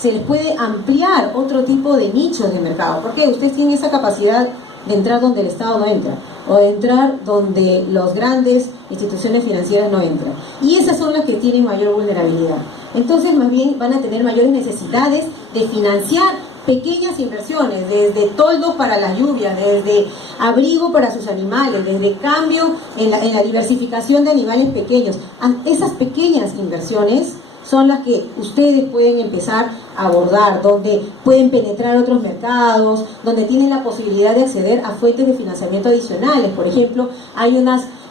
se les puede ampliar otro tipo de nichos de mercado. ¿Por qué? Ustedes tienen esa capacidad de entrar donde el Estado no entra, o de entrar donde las grandes instituciones financieras no entran. Y esas son las que tienen mayor vulnerabilidad. Entonces, más bien, van a tener mayores necesidades de financiar pequeñas inversiones, desde toldos para las lluvias, desde abrigo para sus animales, desde cambio en la diversificación de animales pequeños. Esas pequeñas inversiones son las que ustedes pueden empezar a abordar, donde pueden penetrar otros mercados, donde tienen la posibilidad de acceder a fuentes de financiamiento adicionales. Por ejemplo, hay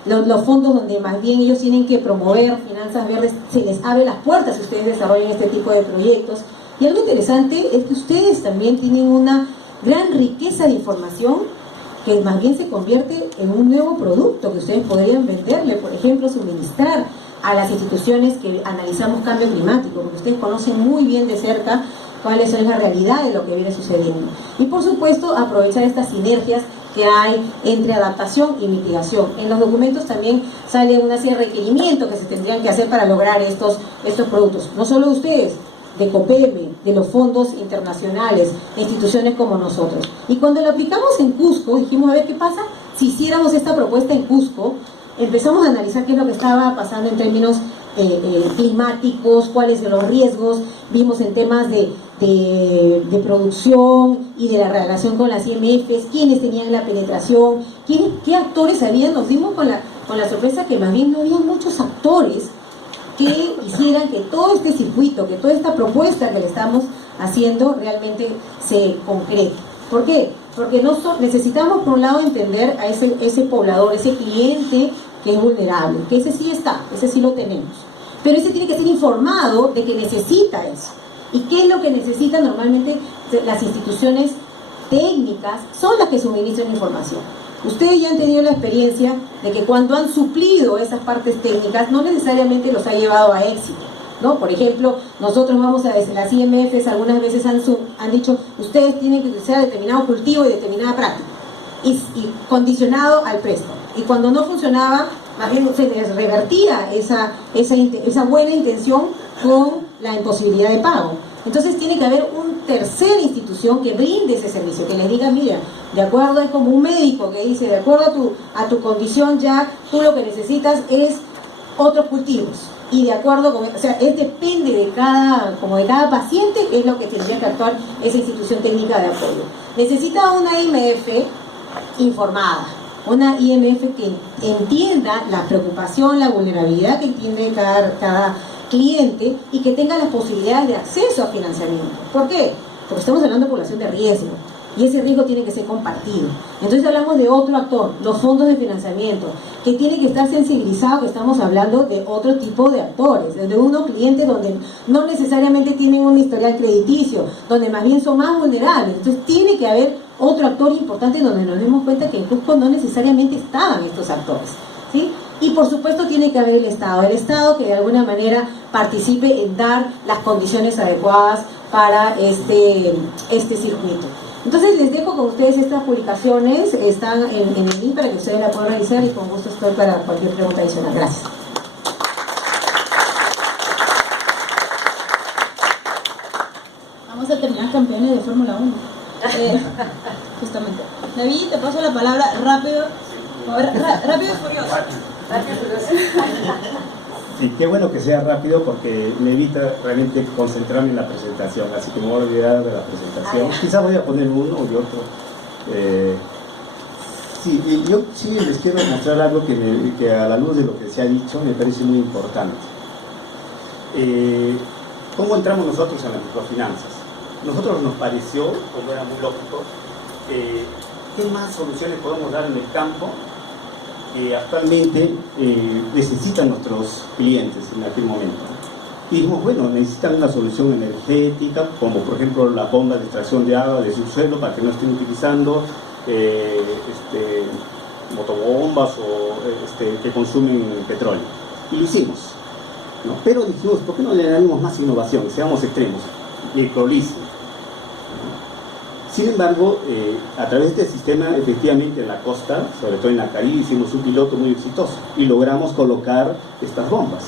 los fondos donde más bien ellos tienen que promover finanzas verdes, se les abre las puertas si ustedes desarrollan este tipo de proyectos. Y algo interesante es que ustedes también tienen una gran riqueza de información que más bien se convierte en un nuevo producto que ustedes podrían venderle, por ejemplo, suministrar a las instituciones que analizamos cambio climático, porque ustedes conocen muy bien de cerca cuáles son la realidad de lo que viene sucediendo. Y por supuesto, aprovechar estas sinergias que hay entre adaptación y mitigación. En los documentos también sale una serie de requerimientos que se tendrían que hacer para lograr estos productos. No solo ustedes, de COPEME, de los fondos internacionales, de instituciones como nosotros. Y cuando lo aplicamos en Cusco, dijimos, a ver qué pasa si hiciéramos esta propuesta en Cusco. Empezamos a analizar qué es lo que estaba pasando en términos climáticos, cuáles son los riesgos, vimos en temas de producción y de la relación con las IMFs, quiénes tenían la penetración, qué actores habían. Nos dimos con la sorpresa que más bien no había muchos actores que hicieran que todo este circuito, que toda esta propuesta que le estamos haciendo realmente se concrete. ¿Por qué? Porque necesitamos por un lado entender a ese poblador, ese cliente que es vulnerable, que ese sí está, ese sí lo tenemos. Pero ese tiene que ser informado de que necesita eso. ¿Y qué es lo que necesitan? Normalmente las instituciones técnicas son las que suministran información. Ustedes ya han tenido la experiencia de que cuando han suplido esas partes técnicas, no necesariamente los ha llevado a éxito, ¿no? Por ejemplo, nosotros vamos a desde las IMFs, algunas veces han dicho, ustedes tienen que utilizar determinado cultivo y determinada práctica, y condicionado al préstamo. Y cuando no funcionaba, más bien se les revertía esa buena intención con la imposibilidad de pago. Entonces tiene que haber una tercera institución que brinde ese servicio, que les diga, mira, de acuerdo, es como un médico que dice, de acuerdo a tu condición ya, tú lo que necesitas es otros cultivos. Y de acuerdo con, o sea, depende de cada paciente, es lo que tendría que actuar esa institución técnica de apoyo. Necesita una IMF informada, una IMF que entienda la preocupación, la vulnerabilidad que tiene cada cliente y que tenga las posibilidades de acceso a financiamiento. ¿Por qué? Porque estamos hablando de población de riesgo y ese riesgo tiene que ser compartido. Entonces hablamos de otro actor, los fondos de financiamiento, que tiene que estar sensibilizado, que estamos hablando de otro tipo de actores, de unos clientes donde no necesariamente tienen un historial crediticio, donde más bien son más vulnerables. Entonces tiene que haber otro actor importante donde nos demos cuenta que en Cusco no necesariamente estaban estos actores, ¿sí? Y por supuesto tiene que haber el Estado que de alguna manera participe en dar las condiciones adecuadas para este circuito. Entonces les dejo con ustedes estas publicaciones, están en el link para que ustedes la puedan realizar y con gusto estoy para cualquier pregunta adicional. Gracias. Vamos a terminar campeones de Fórmula 1. Justamente. David, te paso la palabra rápido. A ver, rápido y furioso. Sí, qué bueno que sea rápido porque me evita realmente concentrarme en la presentación, así que me voy a olvidar de la presentación. Quizá voy a poner uno y otro. Sí, yo sí les quiero mostrar algo que a la luz de lo que se ha dicho me parece muy importante. ¿Cómo entramos nosotros en las microfinanzas? Nosotros nos pareció, como era muy lógico, ¿qué más soluciones podemos dar en el campo que actualmente necesitan nuestros clientes en aquel momento? Y dijimos, bueno, necesitan una solución energética, como por ejemplo la bomba de extracción de agua de subsuelo para que no estén utilizando motobombas o que consumen petróleo. Y lo hicimos, ¿no? Pero dijimos, ¿por qué no le damos más innovación? Seamos extremos, electrolisis. Sin embargo, a través de este sistema, efectivamente en la costa, sobre todo en la Caribe, hicimos un piloto muy exitoso y logramos colocar estas bombas.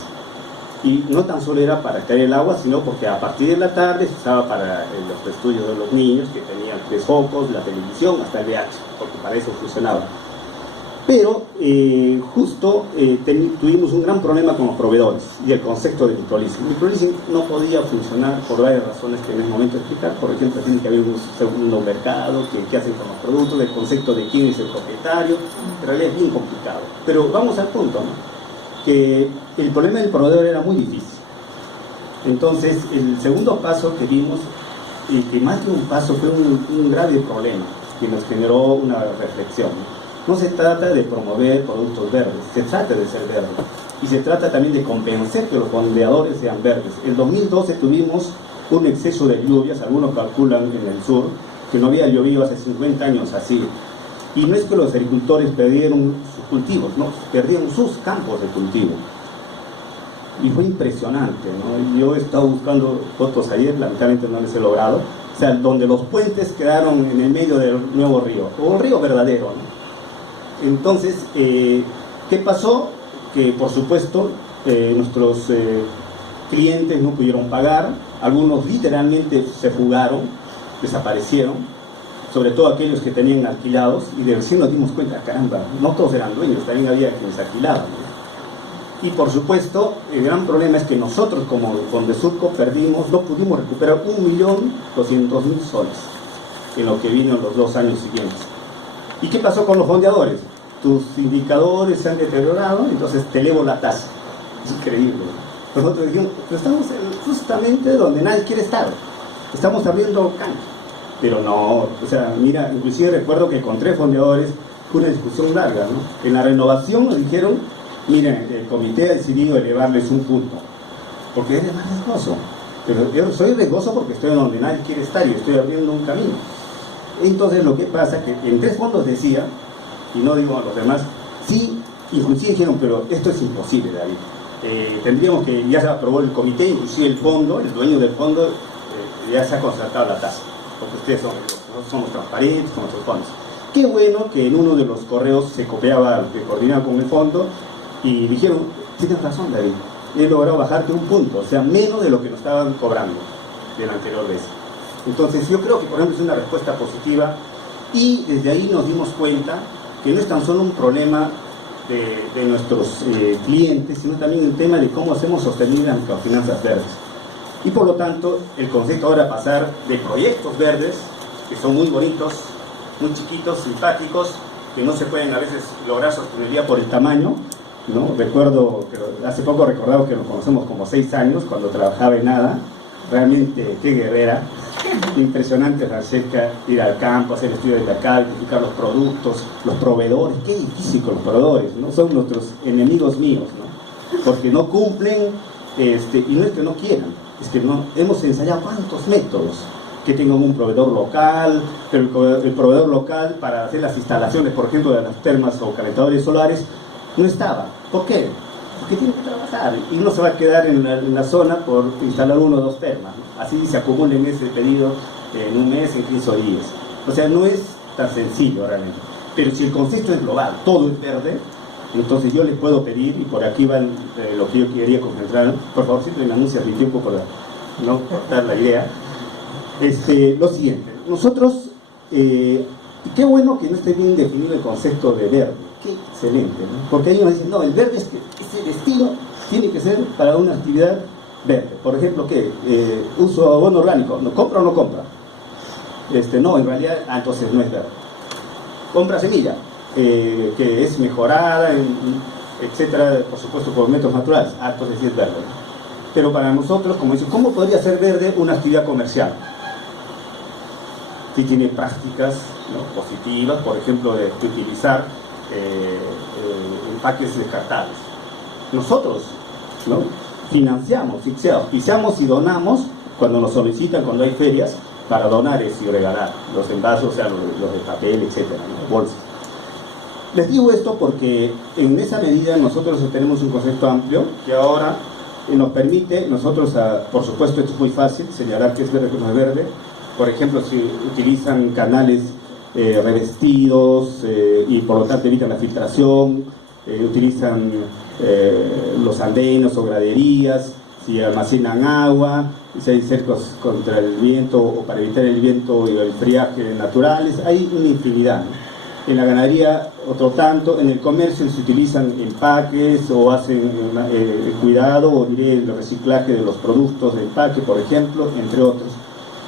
Y no tan solo era para extraer el agua, sino porque a partir de la tarde se usaba para los estudios de los niños, que tenían 3 focos, la televisión, hasta el VH, porque para eso funcionaba. Pero justo tuvimos un gran problema con los proveedores y el concepto de microleasing. Microleasing no podía funcionar por varias razones que en el momento explicar. Por ejemplo, tiene que haber un segundo mercado, qué hacen con los productos, el concepto de quién es el propietario. En realidad es bien complicado. Pero vamos al punto, ¿no? Que el problema del proveedor era muy difícil. Entonces, el segundo paso que vimos, y que más que un paso fue un grave problema que nos generó una reflexión. No se trata de promover productos verdes, se trata de ser verde. Y se trata también de convencer que los fondeadores sean verdes. En 2012 tuvimos un exceso de lluvias, algunos calculan en el sur, que no había llovido hace 50 años así. Y no es que los agricultores perdieron sus cultivos, no, perdieron sus campos de cultivo. Y fue impresionante, ¿no? Yo he estado buscando fotos ayer, lamentablemente no les he logrado, o sea, donde los puentes quedaron en el medio del nuevo río, o el río verdadero, ¿no? Entonces, ¿qué pasó? Que por supuesto nuestros clientes no pudieron pagar, algunos literalmente se fugaron, desaparecieron, sobre todo aquellos que tenían alquilados, y de recién nos dimos cuenta, caramba, no todos eran dueños, también había quienes alquilaban, ¿no? Y por supuesto, el gran problema es que nosotros como Fondesurco no pudimos recuperar 1.200.000 soles en lo que vino en los 2 años siguientes. ¿Y qué pasó con los fondeadores? Tus indicadores se han deteriorado, entonces te elevo la tasa. Es increíble. Nosotros dijimos, pero estamos justamente donde nadie quiere estar. Estamos abriendo cancha. Pero no, o sea, mira, inclusive recuerdo que con 3 fondeadores fue una discusión larga, ¿no? En la renovación nos dijeron, miren, el comité ha decidido elevarles un punto, porque es más riesgoso. Pero yo soy riesgoso porque estoy donde nadie quiere estar y estoy abriendo un camino. Entonces lo que pasa es que en 3 fondos decía, y no digo a los demás, sí, inclusive dijeron, pero esto es imposible, David. Tendríamos que, ya se aprobó el comité, inclusive el fondo, el dueño del fondo, ya se ha concertado la tasa, porque ustedes somos transparentes con nuestros fondos. Qué bueno que en uno de los correos se copiaba, que coordinaba con el fondo, y dijeron, tienes razón, David, he logrado bajarte un punto, o sea, menos de lo que nos estaban cobrando de la anterior vez. Entonces yo creo que por ejemplo es una respuesta positiva, y desde ahí nos dimos cuenta que no es tan solo un problema de nuestros clientes, sino también el tema de cómo hacemos sostenibles las microfinanzas verdes. Y por lo tanto el concepto ahora pasar de proyectos verdes, que son muy bonitos, muy chiquitos, simpáticos, que no se pueden a veces lograr sostenibilidad por el tamaño, ¿no? Recuerdo, que hace poco recordaba que nos conocemos como 6 años, cuando trabajaba en ADA, realmente qué guerrera, impresionante, Francesca, ir al campo, hacer estudios de mercado, identificar los productos, los proveedores, qué difícil con los proveedores, ¿no? Son nuestros enemigos míos, ¿no? Porque no cumplen, y no es que no quieran, es que no, hemos ensayado cuántos métodos, que tengan un proveedor local, pero el proveedor local para hacer las instalaciones, por ejemplo, de las termas o calentadores solares, no estaba. ¿Por qué? Porque tiene que trabajar y no se va a quedar en la zona por instalar 1 o 2 termas, ¿no? Así se acumulen ese pedido en un mes, en 15 días. O sea, no es tan sencillo realmente. Pero si el concepto es global, todo es verde, entonces yo les puedo pedir, y por aquí va lo que yo quería concentrar, por favor siempre me anuncias mi tiempo para no cortar la idea, lo siguiente, nosotros, qué bueno que no esté bien definido el concepto de verde. Qué excelente, ¿no? Porque ellos me dicen, no, el verde es que ese destino tiene que ser para una actividad verde. Por ejemplo, ¿qué? Uso abono orgánico, ¿no compra o no compra? No, en realidad, entonces no es verde. Compra semilla, que es mejorada, etcétera, por supuesto, por métodos naturales. Entonces sí es verde, ¿no? Pero para nosotros, como dicen, ¿cómo podría ser verde una actividad comercial? Si tiene prácticas, ¿no?, positivas, por ejemplo, de utilizar empaques descartables. Nosotros, ¿no?, financiamos, auspiciamos y donamos cuando nos solicitan, cuando hay ferias, para donar eso y regalar los envases, o sea, los de papel, etcétera, ¿no?, bolsas. Les digo esto porque en esa medida nosotros tenemos un concepto amplio que ahora nos permite, nosotros, por supuesto, esto es muy fácil, señalar que es verde, que no es verde. Por ejemplo, si utilizan canales revestidos y por lo tanto evitan la filtración, utilizan los andenos o graderías, si almacenan agua, si hay cercos contra el viento o para evitar el viento y el friaje naturales, hay una infinidad, ¿no? En la ganadería otro tanto, en el comercio se utilizan empaques o hacen el cuidado o diré el reciclaje de los productos de empaque, por ejemplo, entre otros.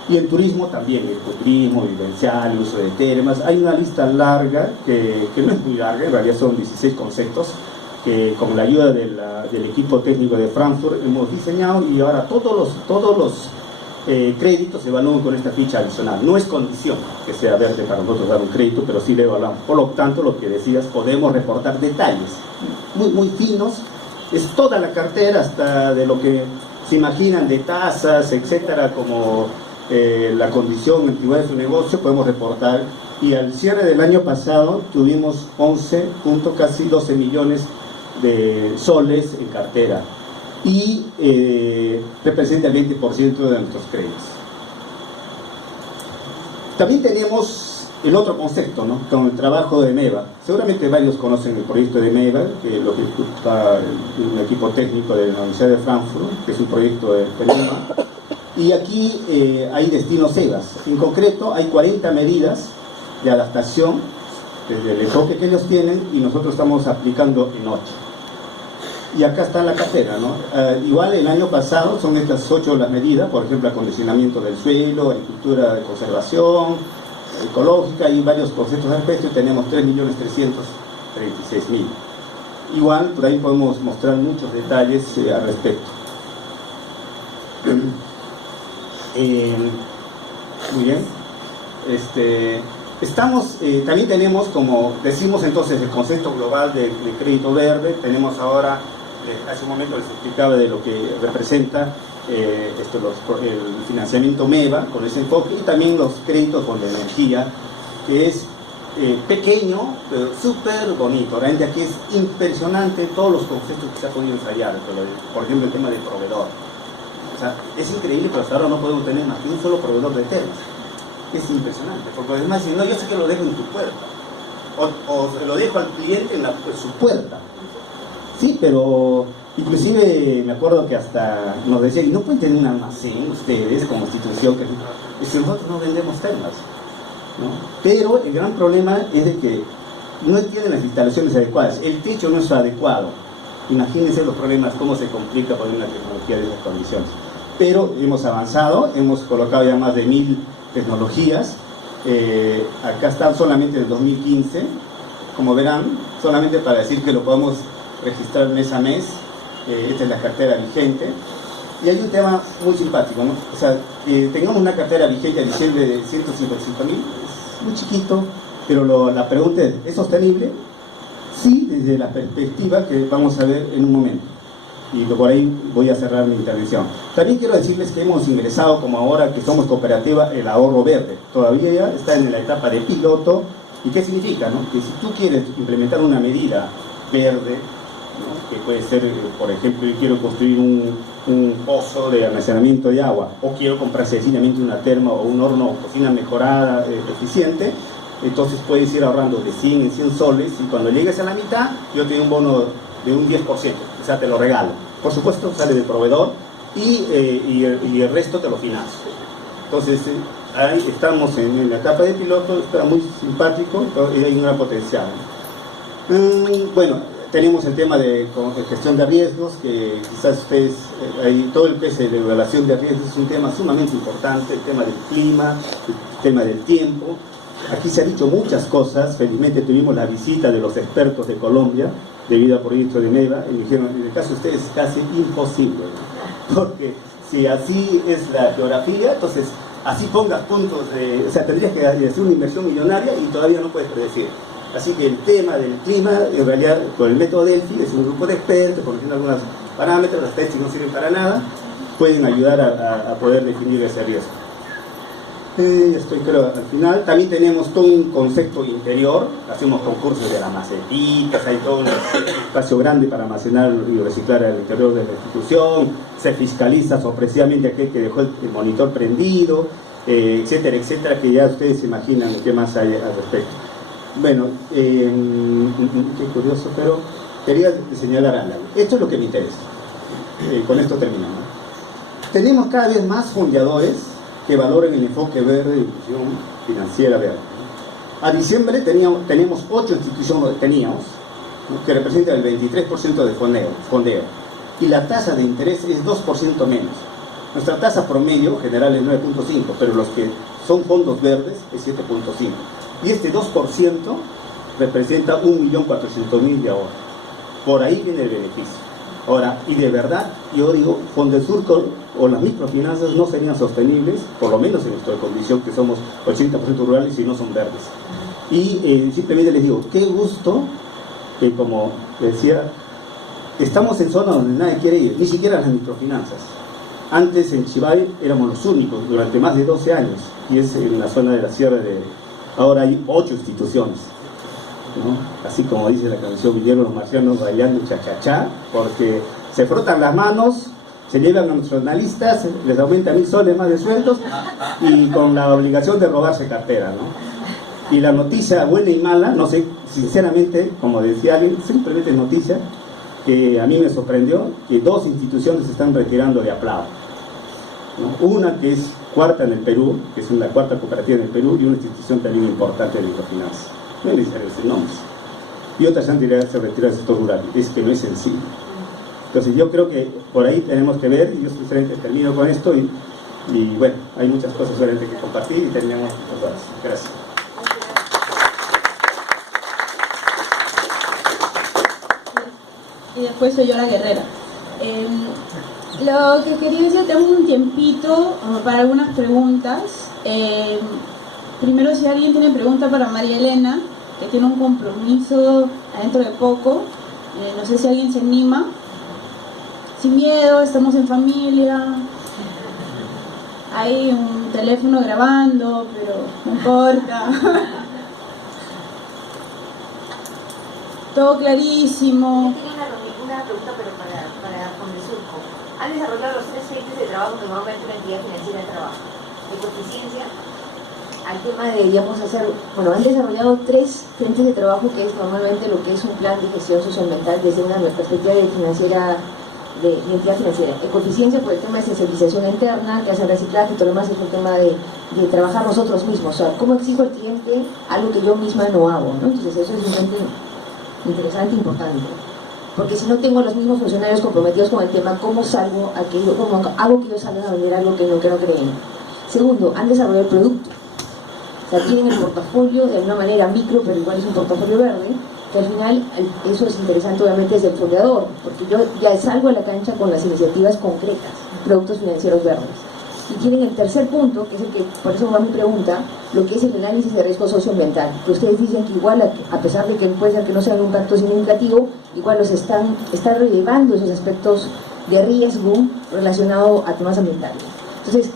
Y en turismo también, el ecoturismo, vivencial, el uso de termas. Hay una lista larga, que no es muy larga, en realidad son 16 conceptos, que con la ayuda del equipo técnico de Frankfurt hemos diseñado, y ahora todos los créditos se evalúan con esta ficha adicional. No es condición que sea verde para nosotros dar un crédito, pero sí le evaluamos. Por lo tanto, lo que decías, podemos reportar detalles muy finos. Es toda la cartera, hasta de lo que se imaginan de tasas, etcétera, como la condición, antigüedad de su negocio, podemos reportar. Y al cierre del año pasado tuvimos 11 casi 12 millones de soles en cartera, y representa el 20% de nuestros créditos. También tenemos el otro concepto, ¿no? Con el trabajo de MEVA. Seguramente varios conocen el proyecto de MEVA, que lo que ejecuta un equipo técnico de la Universidad de Frankfurt, que es un proyecto de Lima. Y aquí hay destinos EVAs. En concreto, hay 40 medidas de adaptación desde el enfoque que ellos tienen, y nosotros estamos aplicando en 8. Y acá está la cartera, ¿no? Igual el año pasado son estas 8 las medidas, por ejemplo, acondicionamiento del suelo, agricultura de conservación, ecológica, y varios conceptos al respecto, y tenemos 3.336.000. Igual, por ahí podemos mostrar muchos detalles al respecto. Muy bien. También tenemos, como decimos entonces, el concepto global de crédito verde. Tenemos ahora, hace un momento les explicaba de lo que representa el financiamiento MEVA con ese enfoque, y también los créditos con la energía, que es pequeño, pero súper bonito. Realmente aquí es impresionante todos los conceptos que se ha podido ensayar. Por ejemplo, el tema del proveedor. O sea, es increíble, pero hasta ahora no podemos tener más que un solo proveedor de termas. Es impresionante, porque además dicen, no, yo sé que lo dejo en tu puerta, o se lo dejo al cliente en su puerta. Sí, pero inclusive me acuerdo que hasta nos decían, ¿y no pueden tener un almacén ustedes como institución? Que si nosotros no vendemos termas, ¿no? Pero el gran problema es de que no tienen las instalaciones adecuadas, el techo no es adecuado. Imagínense los problemas, cómo se complica poner una tecnología de esas condiciones. Pero hemos avanzado, hemos colocado ya más de 1000 tecnologías. Acá están solamente del 2015, como verán, solamente para decir que lo podemos registrar mes a mes. Esta es la cartera vigente, y hay un tema muy simpático, ¿no? O sea, tengamos una cartera vigente a diciembre de 155.000, es muy chiquito, pero la pregunta ¿es sostenible? Sí, desde la perspectiva que vamos a ver en un momento, y por ahí voy a cerrar mi intervención. También quiero decirles que hemos ingresado, como ahora que somos cooperativa, el ahorro verde. Todavía ya está en la etapa de piloto. ¿Y qué significa, no? Que si tú quieres implementar una medida verde, ¿no? Que puede ser, por ejemplo, yo quiero construir un pozo de almacenamiento de agua, o quiero comprar sencillamente una terma o un horno o cocina mejorada, eficiente, entonces puedes ir ahorrando de 100 en 100 soles, y cuando llegues a la mitad, yo te doy un bono de un 10%, o sea, te lo regalo. Por supuesto, sale del proveedor, y el resto te lo financio. Entonces, ahí estamos en la etapa de piloto, está muy simpático, y hay un gran potencial. Bueno, tenemos el tema de gestión de riesgos, que quizás ustedes, todo el peso de evaluación de riesgos es un tema sumamente importante, el tema del clima, el tema del tiempo. Aquí se ha dicho muchas cosas. Felizmente tuvimos la visita de los expertos de Colombia debido al proyecto de MEVA, y me dijeron, en el caso de ustedes es casi imposible, ¿no? Porque si así es la geografía, entonces así pongas puntos o sea, tendrías que hacer una inversión millonaria y todavía no puedes predecir. Así que el tema del clima, en realidad, con el método Delphi, es un grupo de expertos, conociendo algunos parámetros, las testing no sirven para nada, pueden ayudar a poder definir ese riesgo. Estoy, creo, al final. También tenemos todo un concepto interior, hacemos concursos de las macetitas, hay todo un espacio grande para almacenar y reciclar al interior de la institución, se fiscaliza sorpresivamente aquel que dejó el monitor prendido, etcétera, etcétera, que ya ustedes se imaginan qué más hay al respecto. Bueno, qué curioso, pero quería señalar algo. Esto es lo que me interesa. Con esto terminamos. Tenemos cada vez más fondeadores que valoren el enfoque verde de inclusión financiera verde. A diciembre teníamos 8 instituciones, ¿no?, que representan el 23% de fondeo. Y la tasa de interés es 2% menos. Nuestra tasa promedio general es 9.5, pero los que son fondos verdes es 7.5. Y este 2% representa 1.400.000 de ahorro. Por ahí viene el beneficio. Ahora, y de verdad, yo digo, Fondesur o las microfinanzas no serían sostenibles, por lo menos en nuestra condición, que somos 80% rurales y no son verdes. Y simplemente les digo, qué gusto que, como decía, estamos en zonas donde nadie quiere ir, ni siquiera las microfinanzas. Antes en Chivay éramos los únicos durante más de 12 años, y es en la zona de la Sierra ahora hay 8 instituciones, ¿no? Así como dice la canción, vinieron los marcianos bailando cha-cha-cha, porque se frotan las manos, se llevan a nuestros analistas, les aumentan 1.000 soles más de sueldos, y con la obligación de robarse cartera, ¿no? Y la noticia buena y mala, no sé, sinceramente, como decía alguien, simplemente noticia, que a mí me sorprendió, que 2 instituciones se están retirando de Aplao, ¿no? Una que es cuarta en el Perú, que es la cuarta cooperativa en el Perú, y una institución también importante de microfinanzas. No es necesario decir nombres. Y otras se retiran del sector rural. Es que no es sencillo. Entonces yo creo que por ahí tenemos que ver, y yo sinceramente termino con esto, y bueno, hay muchas cosas solamente que compartir y terminamos muchas horas. Gracias. Y después soy yo la guerrera. Lo que quería decir, tenemos un tiempito para algunas preguntas. Primero, si alguien tiene pregunta para María Elena, que tiene un compromiso dentro de poco, no sé si alguien se anima. Sin miedo, estamos en familia. Hay un teléfono grabando, pero no importa. Todo clarísimo. Yo tenía una pregunta, pero para Fondesurco. Han desarrollado los 3 frentes de trabajo que normalmente una entidad financiera de trabajo. De coeficiencia al tema de, digamos, han desarrollado 3 frentes de trabajo, que es normalmente lo que es un plan de gestión socioambiental desde una perspectiva de entidad financiera. Ecoeficiencia por el tema de sensibilización interna, que hace reciclaje, y todo lo demás es un tema de trabajar nosotros mismos. O sea, ¿cómo exijo al cliente algo que yo misma no hago, ¿no? Entonces eso es un frente interesante e importante. Porque si no tengo a los mismos funcionarios comprometidos con el tema, ¿cómo hago que ellos salgan a vender algo que no creen? Segundo, han desarrollado el producto. O sea, tienen el portafolio de alguna manera micro, pero igual es un portafolio verde, que al final eso es interesante obviamente desde el fundador, porque yo ya salgo a la cancha con las iniciativas concretas, productos financieros verdes. Y tienen el tercer punto, que es el que, por eso va mi pregunta, lo que es el análisis de riesgo socioambiental, que ustedes dicen que igual, a pesar de que puede ser que no sea un impacto significativo, igual los están relevando esos aspectos de riesgo relacionado a temas ambientales. Entonces,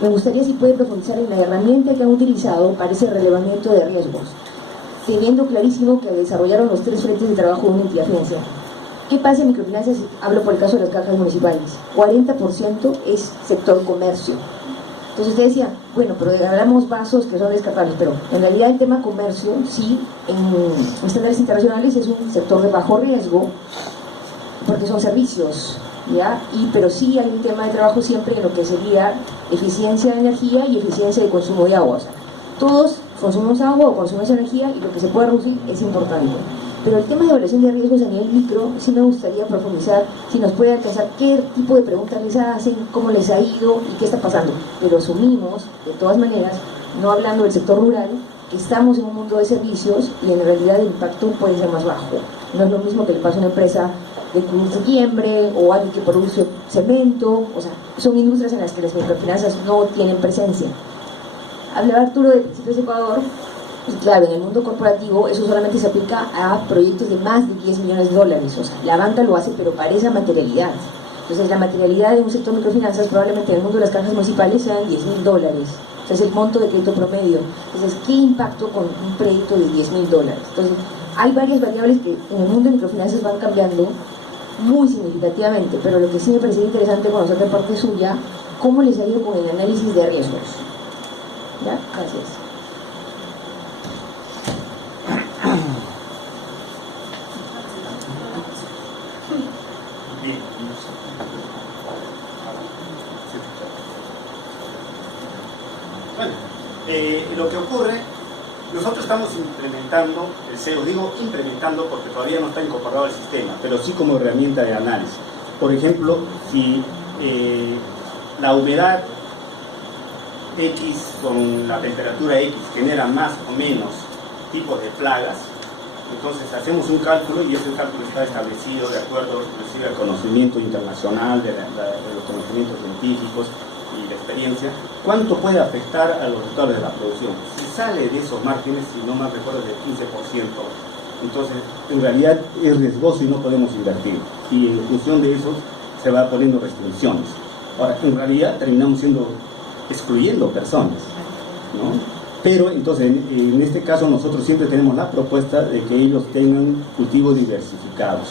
me gustaría si puede profundizar en la herramienta que han utilizado para ese relevamiento de riesgos, teniendo clarísimo que desarrollaron los 3 frentes de trabajo de una entidad financiera. ¿Qué pasa en microfinanzas? Hablo por el caso de las cajas municipales. 40% es sector comercio. Entonces usted decía, bueno, pero hablamos vasos que son descartables, pero en realidad el tema comercio, sí, en estándares internacionales es un sector de bajo riesgo, porque son servicios, ¿ya? Pero sí hay un tema de trabajo siempre en lo que sería eficiencia de energía y eficiencia de consumo de agua. O sea, todos consumimos agua o consumimos energía y lo que se puede reducir es importante. Pero el tema de evaluación de riesgos a nivel micro, sí me gustaría profundizar, si nos puede alcanzar qué tipo de preguntas les hacen, cómo les ha ido y qué está pasando. Pero asumimos, de todas maneras, no hablando del sector rural, que estamos en un mundo de servicios y en realidad el impacto puede ser más bajo. No es lo mismo que le pasa a una empresa de septiembre o alguien que produce cemento. O sea, son industrias en las que las microfinanzas no tienen presencia. Hablaba Arturo de Principios de Ecuador. Y claro, en el mundo corporativo eso solamente se aplica a proyectos de más de 10 millones de dólares. O sea, la banca lo hace, pero para esa materialidad. Entonces, la materialidad de un sector de microfinanzas probablemente en el mundo de las cajas municipales sean 10.000 dólares. O sea, es el monto de crédito promedio. Entonces, ¿qué impacto con un proyecto de 10.000 dólares? Entonces, hay varias variables que en el mundo de microfinanzas van cambiando muy significativamente, pero lo que sí me parece interesante conocer de parte suya, ¿cómo les ha ido con el análisis de riesgos? ¿Ya? Gracias. Bien. Bueno, lo que ocurre, nosotros estamos implementando el SEO, digo implementando porque todavía no está incorporado al sistema, pero sí como herramienta de análisis. Por ejemplo, si la humedad X con la temperatura X genera más o menos tipos de plagas, entonces hacemos un cálculo y ese cálculo está establecido de acuerdo inclusive al conocimiento internacional, de los conocimientos científicos y la experiencia, cuánto puede afectar a los resultados de la producción. Si sale de esos márgenes, si no mal recuerdo, del 15%, entonces en realidad es riesgoso y no podemos invertir. Y en función de eso se va poniendo restricciones. Ahora, en realidad terminamos excluyendo personas, ¿no? Pero entonces en este caso nosotros siempre tenemos la propuesta de que ellos tengan cultivos diversificados.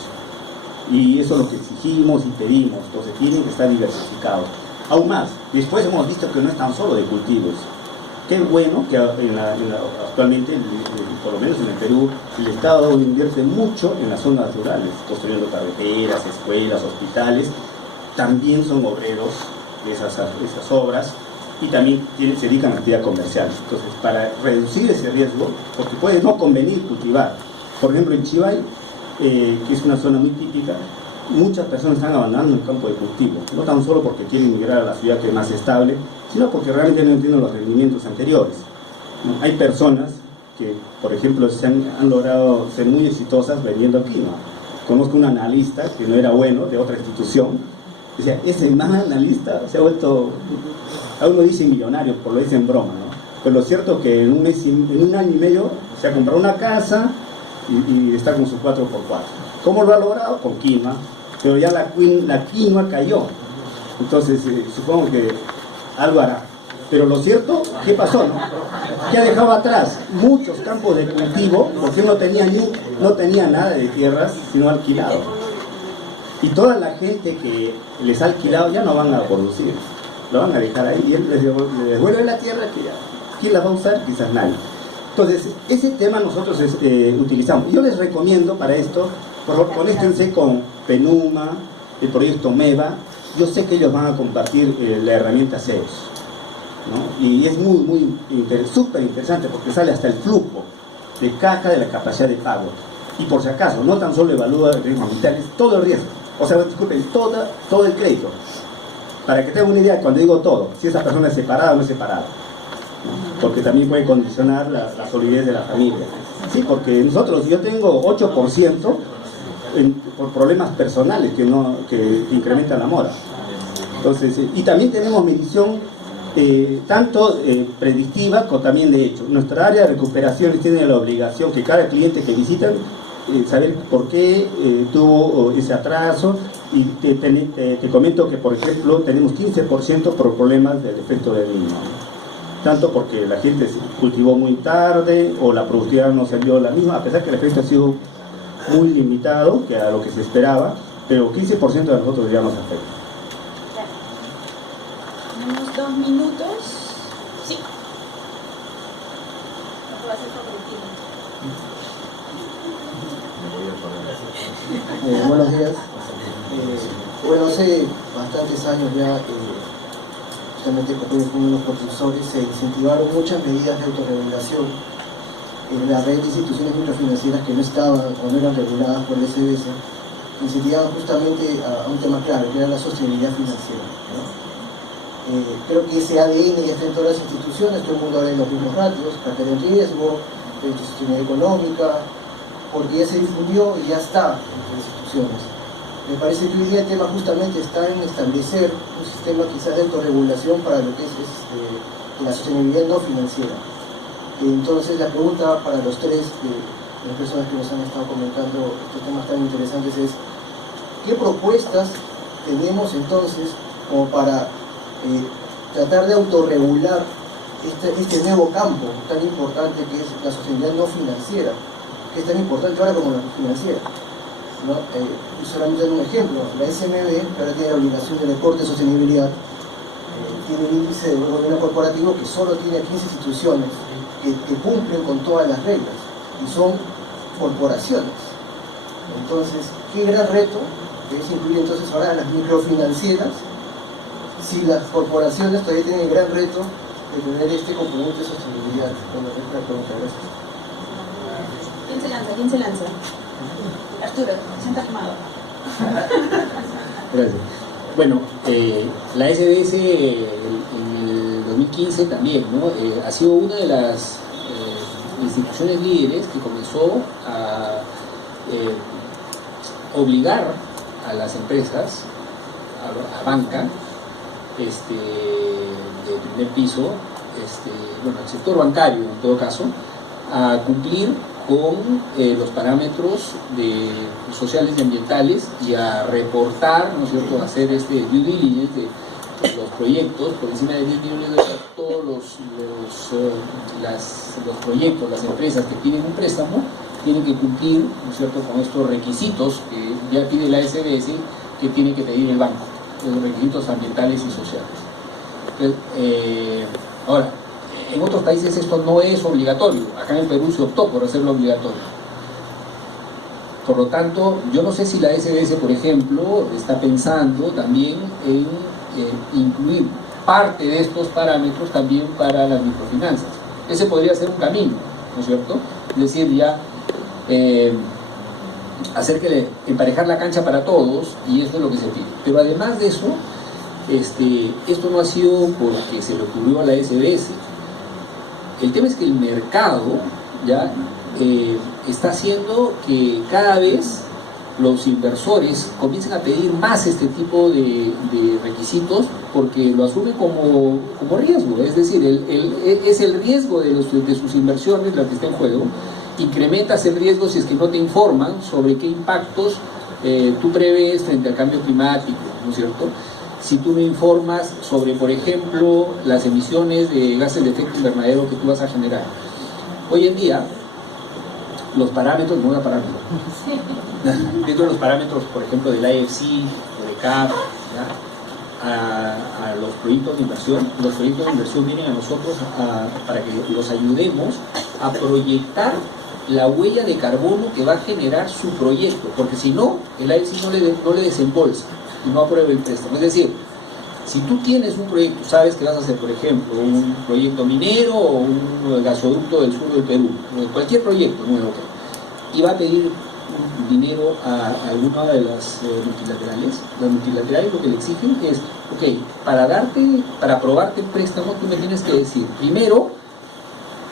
Y eso es lo que exigimos y pedimos, entonces tienen que estar diversificados. Aún más, después hemos visto que no es tan solo de cultivos. Qué bueno que actualmente, por lo menos en el Perú, el Estado invierte mucho en las zonas rurales, construyendo carreteras, escuelas, hospitales. También son obreros de esas obras y también se dedican a actividad comercial. Entonces, para reducir ese riesgo, porque puede no convenir cultivar. Por ejemplo, en Chivay, que es una zona muy típica, muchas personas están abandonando el campo de cultivo, no tan solo porque quieren migrar a la ciudad que es más estable, sino porque realmente no entienden los rendimientos anteriores. Hay personas que, por ejemplo, han logrado ser muy exitosas vendiendo quinoa. Conozco un analista que no era bueno, de otra institución, decía, ese mal analista se ha vuelto, a uno dice millonario, por lo dice en broma, ¿no? Pero lo cierto es que en un año y medio se ha comprado una casa y está con su 4x4. ¿Cómo lo ha logrado? Con quinoa, pero ya la quinoa cayó. Entonces, supongo que algo hará. Pero lo cierto, ¿qué pasó? Que ha dejado atrás muchos campos de cultivo, porque no tenía nada de tierras, sino alquilado. Y toda la gente que les ha alquilado ya no van a producir, lo van a dejar ahí y él les devuelve la tierra que ya, ¿quién la va a usar? Quizás nadie. Entonces, ese tema nosotros utilizamos. Yo les recomiendo para esto, por favor, conéctense con Penuma, el proyecto MEVA. Yo sé que ellos van a compartir la herramienta SEOS, ¿no? Y es súper interesante porque sale hasta el flujo de caja de la capacidad de pago. Y por si acaso, no tan solo evalúa el riesgo ambiental, es todo el riesgo. O sea, disculpen, todo el crédito. Para que tengan una idea, cuando digo todo, si esa persona es separada o no es separada, ¿no? Porque también puede condicionar la solidez de la familia. Sí, porque yo tengo 8% por problemas personales que incrementan la mora. Entonces, y también tenemos medición tanto predictiva como también de hecho. Nuestra área de recuperación tiene la obligación que cada cliente que visitan saber por qué tuvo ese atraso, y te comento que, por ejemplo, tenemos 15% por problemas del efecto del niño, tanto porque la gente cultivó muy tarde o la productividad no salió la misma, a pesar que el efecto ha sido muy limitado que a lo que se esperaba, pero 15% de nosotros ya nos afecta. Unos 2 minutos. Sí. Buenos días. Bueno, hace bastantes años ya, justamente como uno de los propulsores, se incentivaron muchas medidas de autorregulación en la red de instituciones microfinancieras que no estaban o no eran reguladas por el SBS, incentivaban justamente a un tema clave, que era la sostenibilidad financiera, ¿no? Creo que ese ADN ya está en todas las instituciones, todo el mundo habla de los mismos ratios, cartera en riesgo, sostenibilidad económica, porque ya se difundió y ya está en las instituciones. Me parece que hoy día el tema justamente está en establecer un sistema quizás de autorregulación para lo que es la sostenibilidad no financiera. Entonces la pregunta para los tres, las personas que nos han estado comentando estos temas tan interesantes, es ¿qué propuestas tenemos entonces como para tratar de autorregular este nuevo campo tan importante que es la sostenibilidad no financiera, que es tan importante ahora como la financiera, ¿no? Solamente dar un ejemplo, la SMB, que ahora tiene la obligación de reporte de sostenibilidad, tiene un índice de gobierno corporativo que solo tiene 15 instituciones que cumplen con todas las reglas y son corporaciones. Entonces, qué gran reto que se incluye entonces ahora a las microfinancieras, si las corporaciones todavía tienen el gran reto de tener este componente de sostenibilidad. Bueno, es la pregunta, gracias. ¿Quién se lanza? ¿Quién se lanza? Arturo, sienta animado. Gracias. Bueno, la SBS en el 2015 también, ¿no? Ha sido una de las instituciones líderes que comenzó a obligar a las empresas, a banca, de primer piso, bueno, al sector bancario en todo caso, a cumplir con los parámetros sociales y ambientales y a reportar, ¿no es cierto?, a hacer due diligence de los proyectos, por encima de 10 millones de dólares, todos los proyectos, las empresas que piden un préstamo, tienen que cumplir, ¿no es cierto?, con estos requisitos que ya pide la SBS, que tiene que pedir el banco, los requisitos ambientales y sociales. Entonces, ahora, en otros países esto no es obligatorio. Acá en el Perú se optó por hacerlo obligatorio. Por lo tanto, yo no sé si la SBS, por ejemplo, está pensando también en incluir parte de estos parámetros también para las microfinanzas. Ese podría ser un camino, ¿no es cierto? Es decir, ya emparejar la cancha para todos, y eso es lo que se pide. Pero además de eso, esto no ha sido porque se le ocurrió a la SBS. El tema es que el mercado ya está haciendo que cada vez los inversores comiencen a pedir más este tipo de requisitos, porque lo asumen como riesgo. Es decir, es el riesgo de sus inversiones la que está en juego. Incrementas el riesgo si es que no te informan sobre qué impactos tú prevés frente al cambio climático, ¿no es cierto? Si tú me informas sobre, por ejemplo, las emisiones de gases de efecto invernadero que tú vas a generar. Hoy en día, los parámetros, dentro de los parámetros, por ejemplo, del IFC, o de CAF, a los proyectos de inversión vienen a nosotros para que los ayudemos a proyectar la huella de carbono que va a generar su proyecto, porque si no, el IFC no le desembolsa y no aprueba el préstamo. Es decir, si tú tienes un proyecto, sabes que vas a hacer, por ejemplo, un proyecto minero o un gasoducto del sur del Perú, cualquier proyecto nuevo, y va a pedir dinero a alguna de las multilaterales lo que le exigen es, ok, para aprobarte el préstamo, tú me tienes que decir, primero,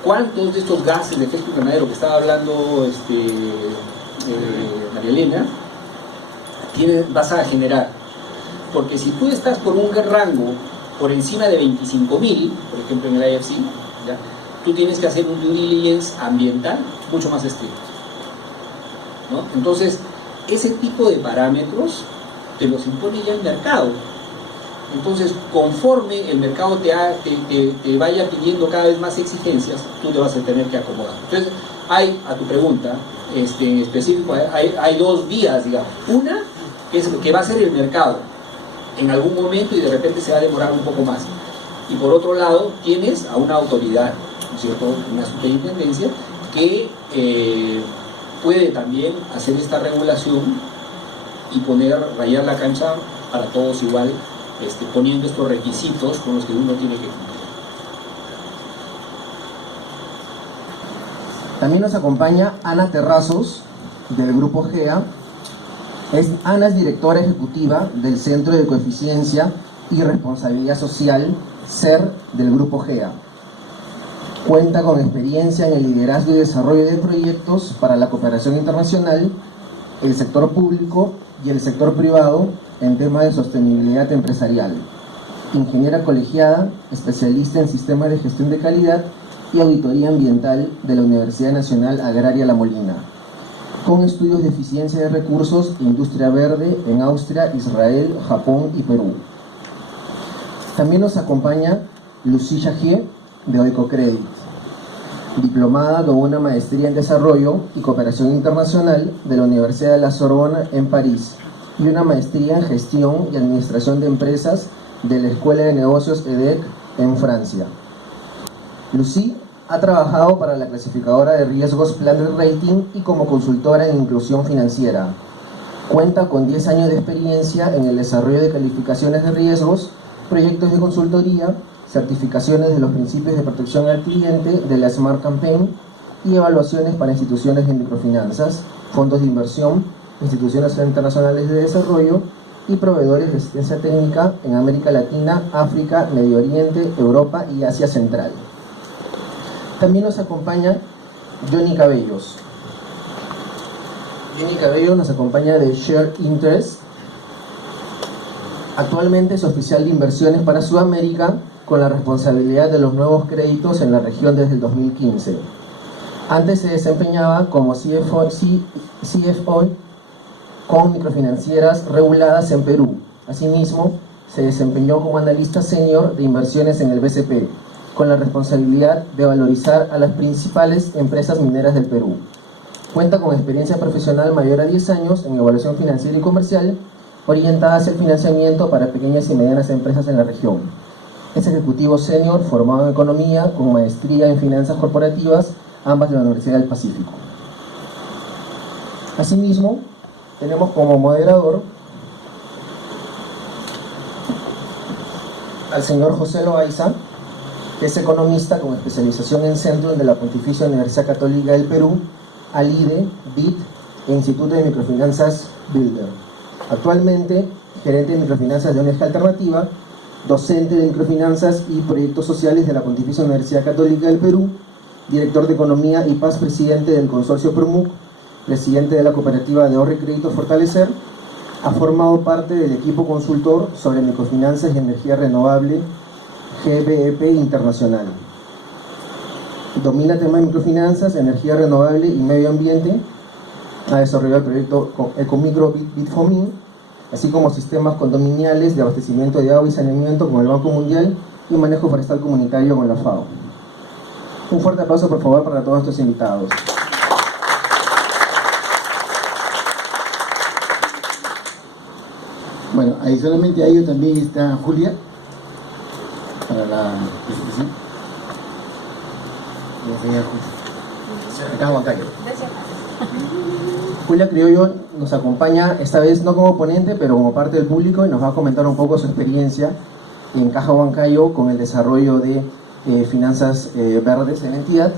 cuántos de estos gases de efecto invernadero que estaba hablando María Elena, vas a generar. Porque si tú estás por un rango por encima de 25.000, por ejemplo en el IFC, ¿ya?, tú tienes que hacer un due diligence ambiental mucho más estricto, ¿no? Entonces, ese tipo de parámetros te los impone ya el mercado. Entonces, conforme el mercado te vaya pidiendo cada vez más exigencias, tú te vas a tener que acomodar. Entonces, a tu pregunta, en específico, hay dos vías, digamos. Una, que es que va a ser el mercado en algún momento y de repente se va a demorar un poco más. Y por otro lado, tienes a una autoridad, ¿no es cierto?, una superintendencia, que puede también hacer esta regulación y rayar la cancha para todos igual, poniendo estos requisitos con los que uno tiene que cumplir. También nos acompaña Ana Terrazos, del Grupo GEA. Ana es directora ejecutiva del Centro de Coeficiencia y Responsabilidad Social, CER, del Grupo GEA. Cuenta con experiencia en el liderazgo y desarrollo de proyectos para la cooperación internacional, el sector público y el sector privado en temas de sostenibilidad empresarial. Ingeniera colegiada, especialista en sistemas de gestión de calidad y auditoría ambiental de la Universidad Nacional Agraria La Molina, con estudios de eficiencia de recursos e industria verde en Austria, Israel, Japón y Perú. También nos acompaña Lucie Chagier, de Oecocredit, diplomada con una maestría en Desarrollo y Cooperación Internacional de la Universidad de la Sorbona en París y una maestría en Gestión y Administración de Empresas de la Escuela de Negocios EDEC en Francia. Lucie ha trabajado para la clasificadora de riesgos Planet Rating y como consultora en inclusión financiera. Cuenta con 10 años de experiencia en el desarrollo de calificaciones de riesgos, proyectos de consultoría, certificaciones de los principios de protección al cliente de la Smart Campaign y evaluaciones para instituciones de microfinanzas, fondos de inversión, instituciones internacionales de desarrollo y proveedores de asistencia técnica en América Latina, África, Medio Oriente, Europa y Asia Central. También nos acompaña Johnny Cabellos. Johnny Cabellos nos acompaña de Share Interest. Actualmente es oficial de inversiones para Sudamérica con la responsabilidad de los nuevos créditos en la región desde el 2015. Antes se desempeñaba como CFO con microfinancieras reguladas en Perú. Asimismo, se desempeñó como analista senior de inversiones en el BCP, con la responsabilidad de valorizar a las principales empresas mineras del Perú. Cuenta con experiencia profesional mayor a 10 años en evaluación financiera y comercial, orientada hacia el financiamiento para pequeñas y medianas empresas en la región. Es ejecutivo senior formado en economía con maestría en finanzas corporativas, ambas de la Universidad del Pacífico. Asimismo, tenemos como moderador al señor José Loaiza, que es economista con especialización en Centrum de la Pontificia Universidad Católica del Perú, ALIDE, BIT e Instituto de Microfinanzas Builder. Actualmente, gerente de microfinanzas de ONG Alternativa, docente de microfinanzas y proyectos sociales de la Pontificia Universidad Católica del Perú, director de Economía y Paz, presidente del consorcio PROMUC, presidente de la cooperativa de ahorro y crédito Fortalecer. Ha formado parte del equipo consultor sobre microfinanzas y energía renovable GBEP Internacional. Domina temas de microfinanzas, energía renovable y medio ambiente. Ha desarrollado el proyecto Ecomicro Bitfomin, así como sistemas condominiales de abastecimiento de agua y saneamiento con el Banco Mundial y manejo forestal comunitario con la FAO. Un fuerte aplauso, por favor, para todos estos invitados. Bueno, adicionalmente a ello también está Julia, para la presentación. Acá Huancayo. Julia Criollo nos acompaña esta vez no como ponente, pero como parte del público, y nos va a comentar un poco su experiencia en Caja Huancayo con el desarrollo de finanzas verdes en la entidad.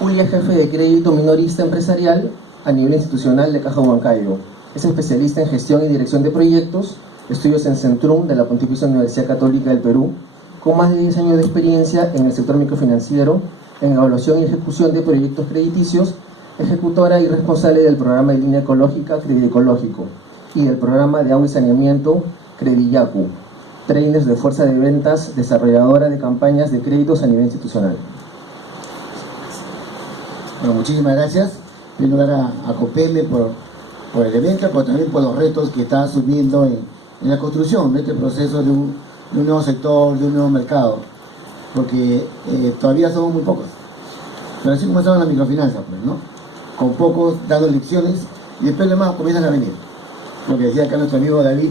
Julia es jefe de crédito minorista empresarial a nivel institucional de Caja Huancayo. Es especialista en gestión y dirección de proyectos, estudios en Centrum de la Pontificia Universidad Católica del Perú, con más de 10 años de experiencia en el sector microfinanciero, en evaluación y ejecución de proyectos crediticios, ejecutora y responsable del programa de línea ecológica Credicológico y del programa de agua y saneamiento Crediyacu, trainers de fuerza de ventas, desarrolladora de campañas de créditos a nivel institucional. Bueno, muchísimas gracias. En primer lugar a COPEME por el evento, pero también por los retos que está asumiendo en la construcción de este proceso de un nuevo sector, de un nuevo mercado, porque todavía somos muy pocos. Pero así comenzaron las microfinanzas, pues, ¿no? Con pocos dando lecciones y después los demás comienzan a venir. Lo que decía acá nuestro amigo David,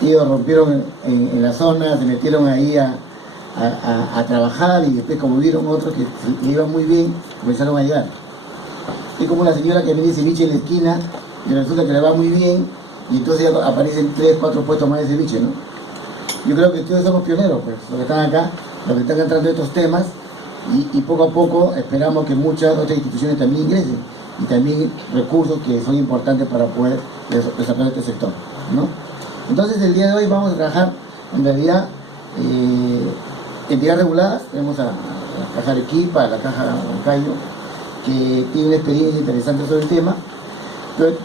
ellos rompieron en la zona, se metieron ahí a trabajar y después como vieron otros que iban muy bien, comenzaron a llegar. Es como la señora que vende ceviche en la esquina y resulta que le va muy bien y entonces ya aparecen 3, 4 puestos más de ceviche, ¿no? Yo creo que todos somos pioneros, pues, los que están acá, los que están entrando en estos temas y poco a poco esperamos que muchas otras instituciones también ingresen y también recursos que son importantes para poder desarrollar este sector, ¿no? Entonces el día de hoy vamos a trabajar en realidad entidades reguladas. Tenemos a la Caja Arequipa, a la Caja Huancayo, que tiene una experiencia interesante sobre el tema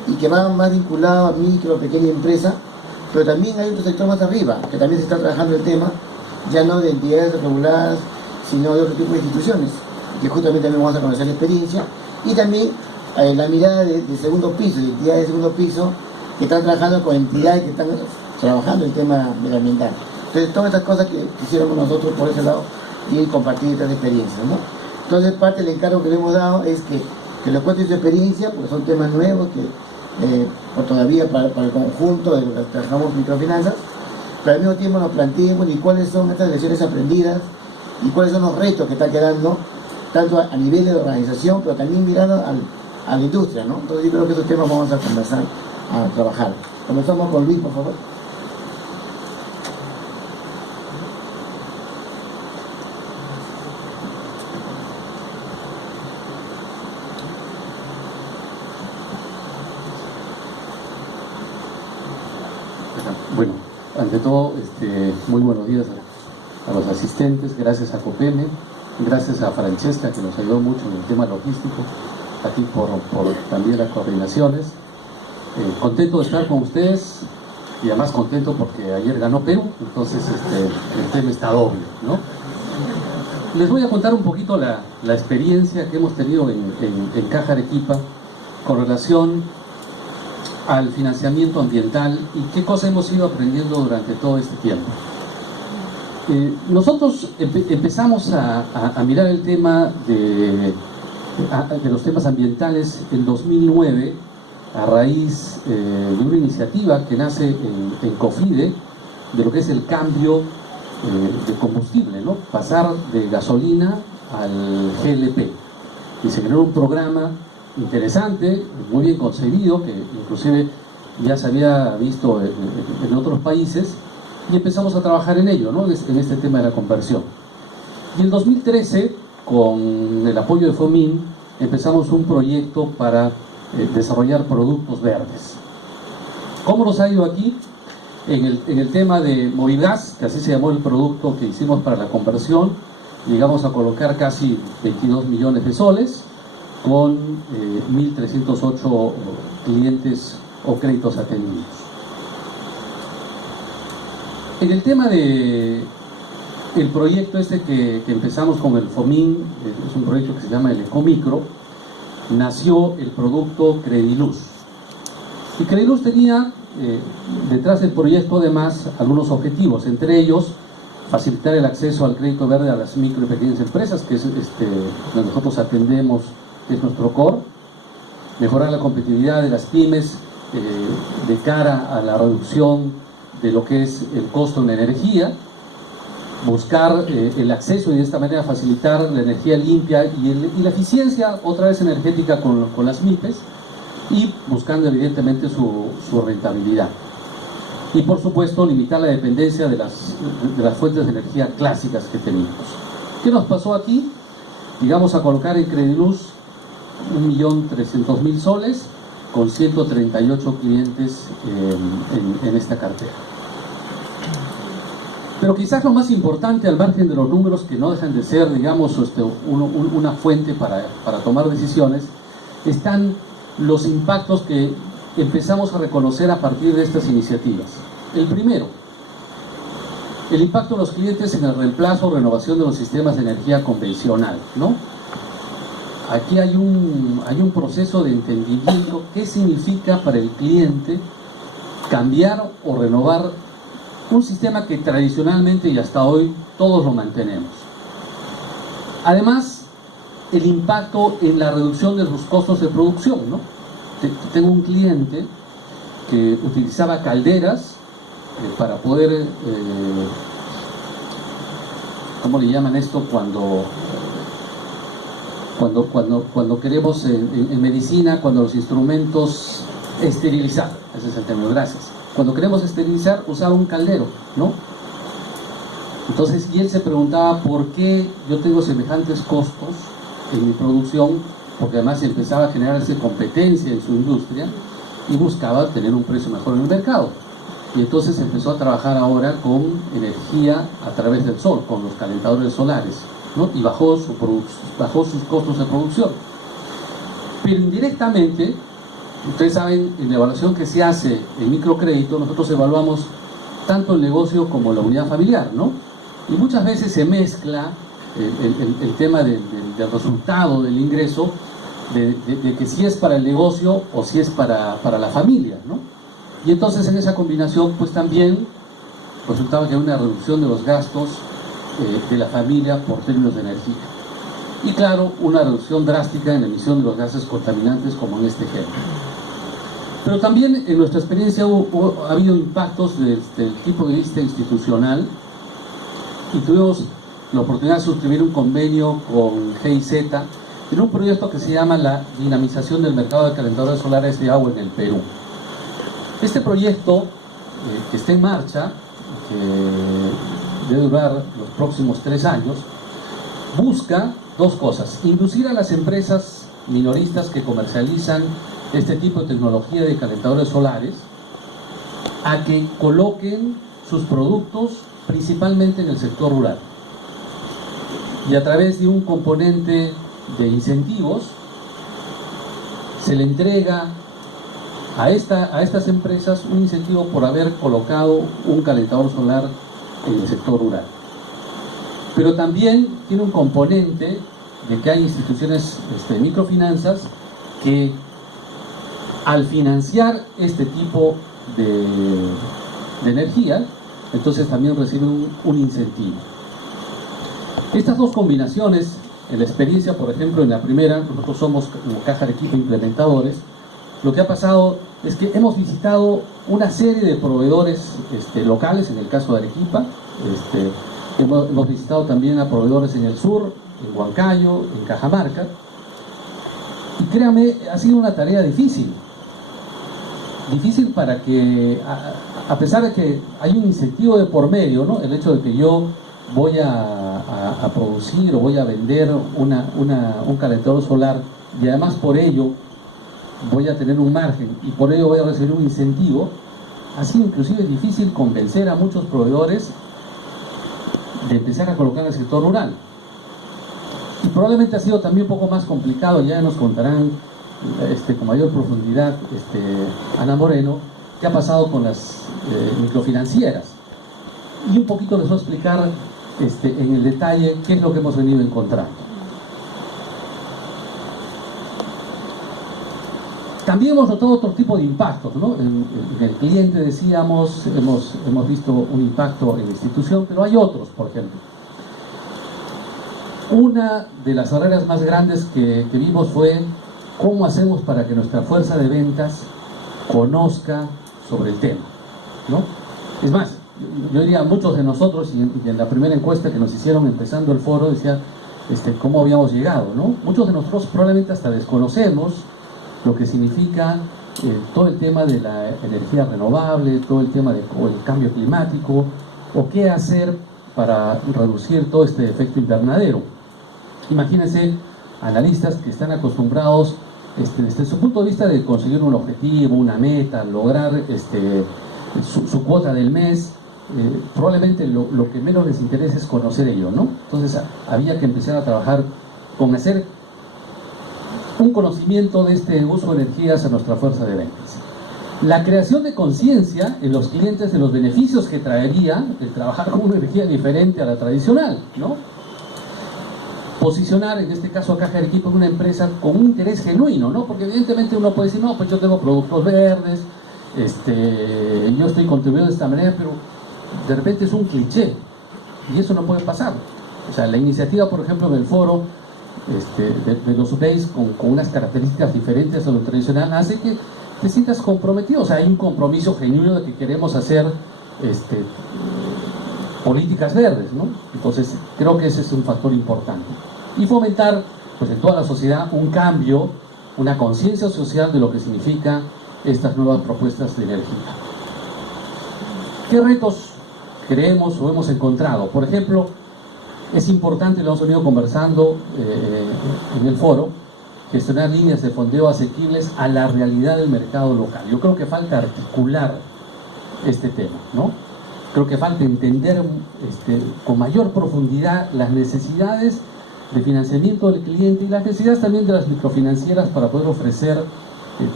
y que va más vinculado a micro, pequeña empresa, pero también hay otro sector más arriba, que también se está trabajando el tema, ya no de entidades reguladas, sino de otro tipo de instituciones, que justamente también vamos a conocer la experiencia, y también la mirada de segundo piso, de entidades de segundo piso, que están trabajando con entidades que están trabajando el tema medioambiental. Entonces, todas estas cosas que quisiéramos nosotros por ese lado y compartir estas experiencias, ¿no? Entonces, parte del encargo que le hemos dado es que les cuente su experiencia, porque son temas nuevos que todavía para el conjunto de los que trabajamos microfinanzas, pero al mismo tiempo nos planteemos y cuáles son estas lecciones aprendidas y cuáles son los retos que están quedando, tanto a nivel de organización, pero también mirando a la industria, ¿no? Entonces yo creo que esos temas vamos a conversar, a trabajar. Comenzamos con Luis, por favor. Bueno, ante todo, muy buenos días a los asistentes, gracias a COPEME, gracias a Francesca que nos ayudó mucho en el tema logístico, a ti por también las coordinaciones. Contento de estar con ustedes y además contento porque ayer ganó Perú, entonces el tema está doble, ¿no? Les voy a contar un poquito la experiencia que hemos tenido en Caja Arequipa con relación al financiamiento ambiental y qué cosas hemos ido aprendiendo durante todo este tiempo. Nosotros empezamos a mirar el tema de los temas ambientales en 2009 a raíz de una iniciativa que nace en COFIDE de lo que es el cambio de combustible, ¿no? Pasar de gasolina al GLP, y se creó un programa interesante, muy bien concebido, que inclusive ya se había visto en otros países, y empezamos a trabajar en ello, ¿no? En este tema de la conversión. Y en 2013, con el apoyo de FOMIN, empezamos un proyecto para desarrollar productos verdes. ¿Cómo nos ha ido aquí? En el tema de Movigas, que así se llamó el producto que hicimos para la conversión, llegamos a colocar casi 22 millones de soles, con 1.308 clientes o créditos atendidos. En el tema de el proyecto que empezamos con el FOMIN, es un proyecto que se llama el Ecomicro, nació el producto Crediluz. Y Crediluz tenía detrás del proyecto además algunos objetivos, entre ellos facilitar el acceso al crédito verde a las micro y pequeñas empresas, que es donde nosotros atendemos, que es nuestro core, mejorar la competitividad de las pymes de cara a la reducción de lo que es el costo en la energía, buscar el acceso y de esta manera facilitar la energía limpia y la eficiencia otra vez energética con las MIPES, y buscando evidentemente su rentabilidad. Y por supuesto limitar la dependencia de las fuentes de energía clásicas que teníamos. ¿Qué nos pasó aquí? Llegamos a colocar en Crediluz 1.300.000 soles con 138 clientes en esta cartera. Pero quizás lo más importante, al margen de los números que no dejan de ser, digamos, una fuente para tomar decisiones, están los impactos que empezamos a reconocer a partir de estas iniciativas. El primero, el impacto de los clientes en el reemplazo o renovación de los sistemas de energía convencional, ¿no? Aquí hay un proceso de entendimiento qué significa para el cliente cambiar o renovar un sistema que tradicionalmente y hasta hoy todos lo mantenemos. Además, el impacto en la reducción de sus costos de producción, ¿no? Tengo un cliente que utilizaba calderas para poder, ¿cómo le llaman esto? Cuando queremos en medicina, cuando los instrumentos esterilizar, ese es el término, gracias. Cuando queremos esterilizar, usaba un caldero, ¿no? Entonces, y él se preguntaba por qué yo tengo semejantes costos en mi producción, porque además empezaba a generarse competencia en su industria y buscaba tener un precio mejor en el mercado. Y entonces empezó a trabajar ahora con energía a través del sol, con los calentadores solares, ¿no? Y bajó sus costos de producción. Pero indirectamente, ustedes saben, en la evaluación que se hace en microcrédito, nosotros evaluamos tanto el negocio como la unidad familiar, ¿no? Y muchas veces se mezcla el tema del resultado del ingreso, de que si es para el negocio o si es para la familia, ¿no? Y entonces en esa combinación pues también resultaba que hay una reducción de los gastos de la familia por términos de energía. Y claro, una reducción drástica en la emisión de los gases contaminantes, como en este ejemplo. Pero también en nuestra experiencia ha habido impactos desde el tipo de vista institucional, y tuvimos la oportunidad de suscribir un convenio con GIZ en un proyecto que se llama la dinamización del mercado de calentadores solares de agua en el Perú. Este proyecto que está en marcha, que debe durar los próximos 3 años, busca dos cosas: inducir a las empresas minoristas que comercializan este tipo de tecnología de calentadores solares a que coloquen sus productos principalmente en el sector rural, y a través de un componente de incentivos se le entrega a estas empresas un incentivo por haber colocado un calentador solar en el sector rural. Pero también tiene un componente de que hay instituciones de microfinanzas que, al financiar este tipo de energía, entonces también reciben un incentivo. Estas dos combinaciones, en la experiencia, por ejemplo, en la primera, nosotros somos como Caja Arequipa implementadores, lo que ha pasado es que hemos visitado una serie de proveedores locales, en el caso de Arequipa, hemos visitado también a proveedores en el sur, en Huancayo, en Cajamarca, y créame, ha sido una tarea difícil para que, a pesar de que hay un incentivo de por medio, ¿no? El hecho de que yo voy a producir o voy a vender un calentador solar, y además por ello voy a tener un margen y por ello voy a recibir un incentivo, ha sido inclusive difícil convencer a muchos proveedores de empezar a colocar en el sector rural. Y probablemente ha sido también un poco más complicado, ya nos contarán con mayor profundidad Ana Moreno, qué ha pasado con las microfinancieras. Y un poquito les voy a explicar en el detalle qué es lo que hemos venido encontrando. También hemos notado otro tipo de impactos, ¿no? En el cliente, decíamos, hemos visto un impacto en la institución, pero hay otros, por ejemplo. Una de las barreras más grandes que vimos fue cómo hacemos para que nuestra fuerza de ventas conozca sobre el tema, ¿no? Es más, yo diría, muchos de nosotros, y en la primera encuesta que nos hicieron empezando el foro, decía cómo habíamos llegado, ¿no? Muchos de nosotros probablemente hasta desconocemos lo que significa todo el tema de la energía renovable, todo el tema del cambio climático, o qué hacer para reducir todo este efecto invernadero. Imagínense analistas que están acostumbrados desde su punto de vista de conseguir un objetivo, una meta, lograr su cuota del mes, probablemente lo que menos les interesa es conocer ello, ¿no? Entonces había que empezar a trabajar con hacer un conocimiento de este uso de energías a nuestra fuerza de ventas. La creación de conciencia en los clientes de los beneficios que traería el trabajar con una energía diferente a la tradicional, ¿no? Posicionar, en este caso a Caja Arequipa, una empresa con un interés genuino, ¿no? Porque evidentemente uno puede decir, no, pues yo tengo productos verdes, yo estoy contribuyendo de esta manera, pero de repente es un cliché y eso no puede pasar. O sea, la iniciativa, por ejemplo, en el foro de los gays con unas características diferentes a lo tradicional hace que te sientas comprometido. O sea, hay un compromiso genuino de que queremos hacer políticas verdes, ¿no? Entonces creo que ese es un factor importante, y fomentar pues en toda la sociedad un cambio, una conciencia social de lo que significa estas nuevas propuestas de energía. ¿Qué retos creemos o hemos encontrado? Por ejemplo, es importante, lo hemos venido conversando en el foro, gestionar líneas de fondeo asequibles a la realidad del mercado local. Yo creo que falta articular este tema, ¿no? Creo que falta entender con mayor profundidad las necesidades de financiamiento del cliente y las necesidades también de las microfinancieras para poder ofrecer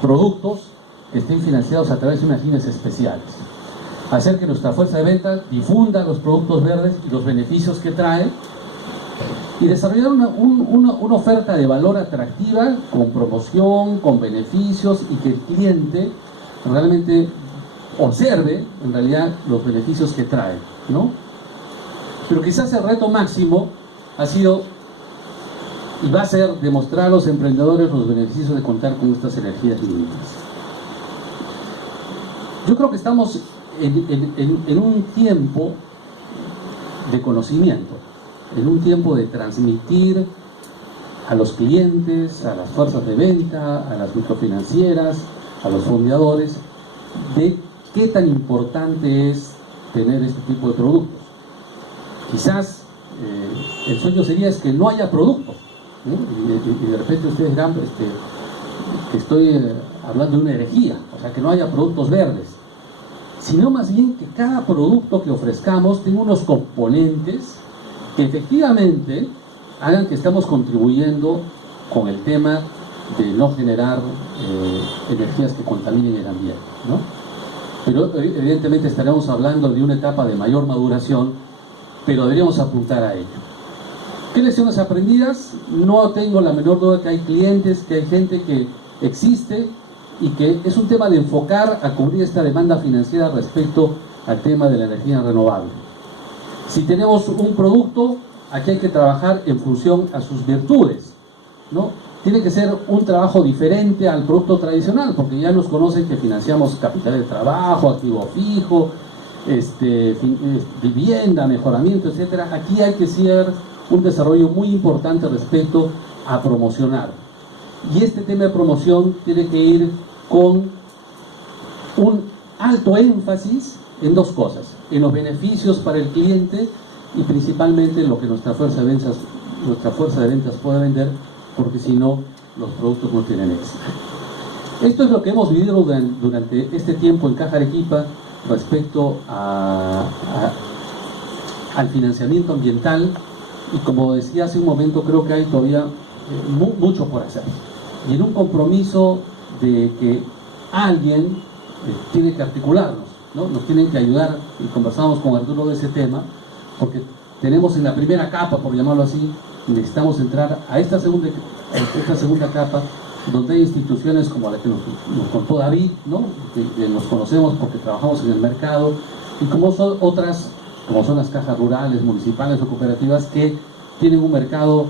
productos que estén financiados a través de unas líneas especiales. Hacer que nuestra fuerza de ventas difunda los productos verdes y los beneficios que traen, y desarrollar una oferta de valor atractiva con promoción, con beneficios, y que el cliente realmente observe en realidad los beneficios que trae, ¿no? Pero quizás el reto máximo ha sido y va a ser demostrar a los emprendedores los beneficios de contar con estas energías limpias. Yo creo que estamos en un tiempo de conocimiento, en un tiempo de transmitir a los clientes, a las fuerzas de venta, a las microfinancieras, a los fondeadores, de qué tan importante es tener este tipo de productos. Quizás el sueño sería es que no haya productos, ¿no? Y de repente ustedes dirán que estoy hablando de una herejía, o sea, que no haya productos verdes, sino más bien que cada producto que ofrezcamos tenga unos componentes que efectivamente hagan que estamos contribuyendo con el tema de no generar energías que contaminen el ambiente, ¿no? Pero evidentemente estaremos hablando de una etapa de mayor maduración, pero deberíamos apuntar a ello. ¿Qué lecciones aprendidas? No tengo la menor duda que hay clientes, que hay gente que existe y que es un tema de enfocar a cubrir esta demanda financiera respecto al tema de la energía renovable. Si tenemos un producto, aquí hay que trabajar en función a sus virtudes, ¿no? Tiene que ser un trabajo diferente al producto tradicional, porque ya nos conocen que financiamos capital de trabajo, activo fijo, vivienda, mejoramiento, etcétera. Aquí hay que hacer un desarrollo muy importante respecto a promocionar. Y este tema de promoción tiene que ir con un alto énfasis en dos cosas: en los beneficios para el cliente y principalmente en lo que nuestra fuerza de ventas puede vender, porque si no, los productos no tienen éxito. Esto es lo que hemos vivido durante este tiempo en Caja Arequipa respecto al financiamiento ambiental, y como decía hace un momento, creo que hay todavía mucho por hacer. Y en un compromiso de que alguien tiene que articularnos, ¿no? Nos tienen que ayudar, y conversamos con Arturo de ese tema, porque tenemos en la primera capa, por llamarlo así, necesitamos entrar a esta segunda capa, donde hay instituciones como la que nos contó David, ¿no? Que nos conocemos porque trabajamos en el mercado, y como son otras, como son las cajas rurales, municipales o cooperativas, que tienen un mercado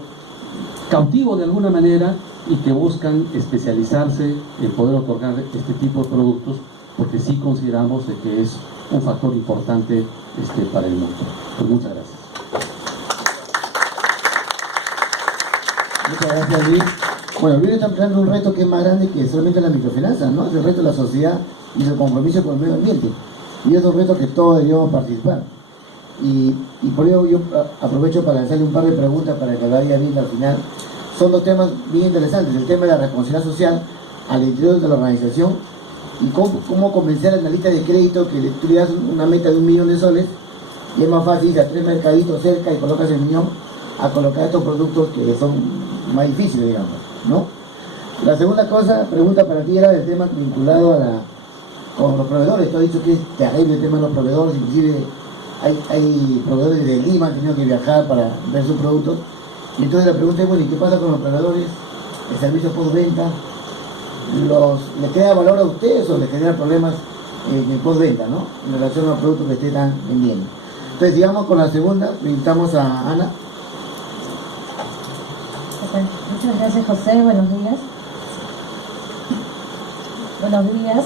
cautivo de alguna manera y que buscan especializarse en poder otorgar este tipo de productos, porque sí consideramos de que es un factor importante para el mundo. Pues muchas gracias. Muchas gracias, Luis. Bueno, Luis está planteando un reto que es más grande que solamente la microfinanza, ¿no? Es el reto de la sociedad y el compromiso con el medio ambiente. Y es un reto que todos deberíamos participar. Y por ello yo aprovecho para lanzarle un par de preguntas para que vaya bien al final. Son dos temas bien interesantes: el tema de la responsabilidad social al interior de la organización, y cómo convencer al analista de crédito que tú le das una meta de 1 millón de soles y es más fácil ir a 3 mercaditos cerca y colocas el millón a colocar estos productos que son más difíciles, digamos, ¿no? La segunda pregunta para ti, era del tema vinculado con los proveedores. Tú has dicho que es terrible el tema de los proveedores, inclusive hay proveedores de Lima que han tenido que viajar para ver sus productos. Y entonces la pregunta es, bueno, ¿y qué pasa con los proveedores? ¿El servicio postventa le crea valor a ustedes o le genera problemas en el postventa, ¿no? En relación a los productos que ustedes están vendiendo. Entonces, digamos, con la segunda, invitamos a Ana. Muchas gracias, José. Buenos días. Buenos días.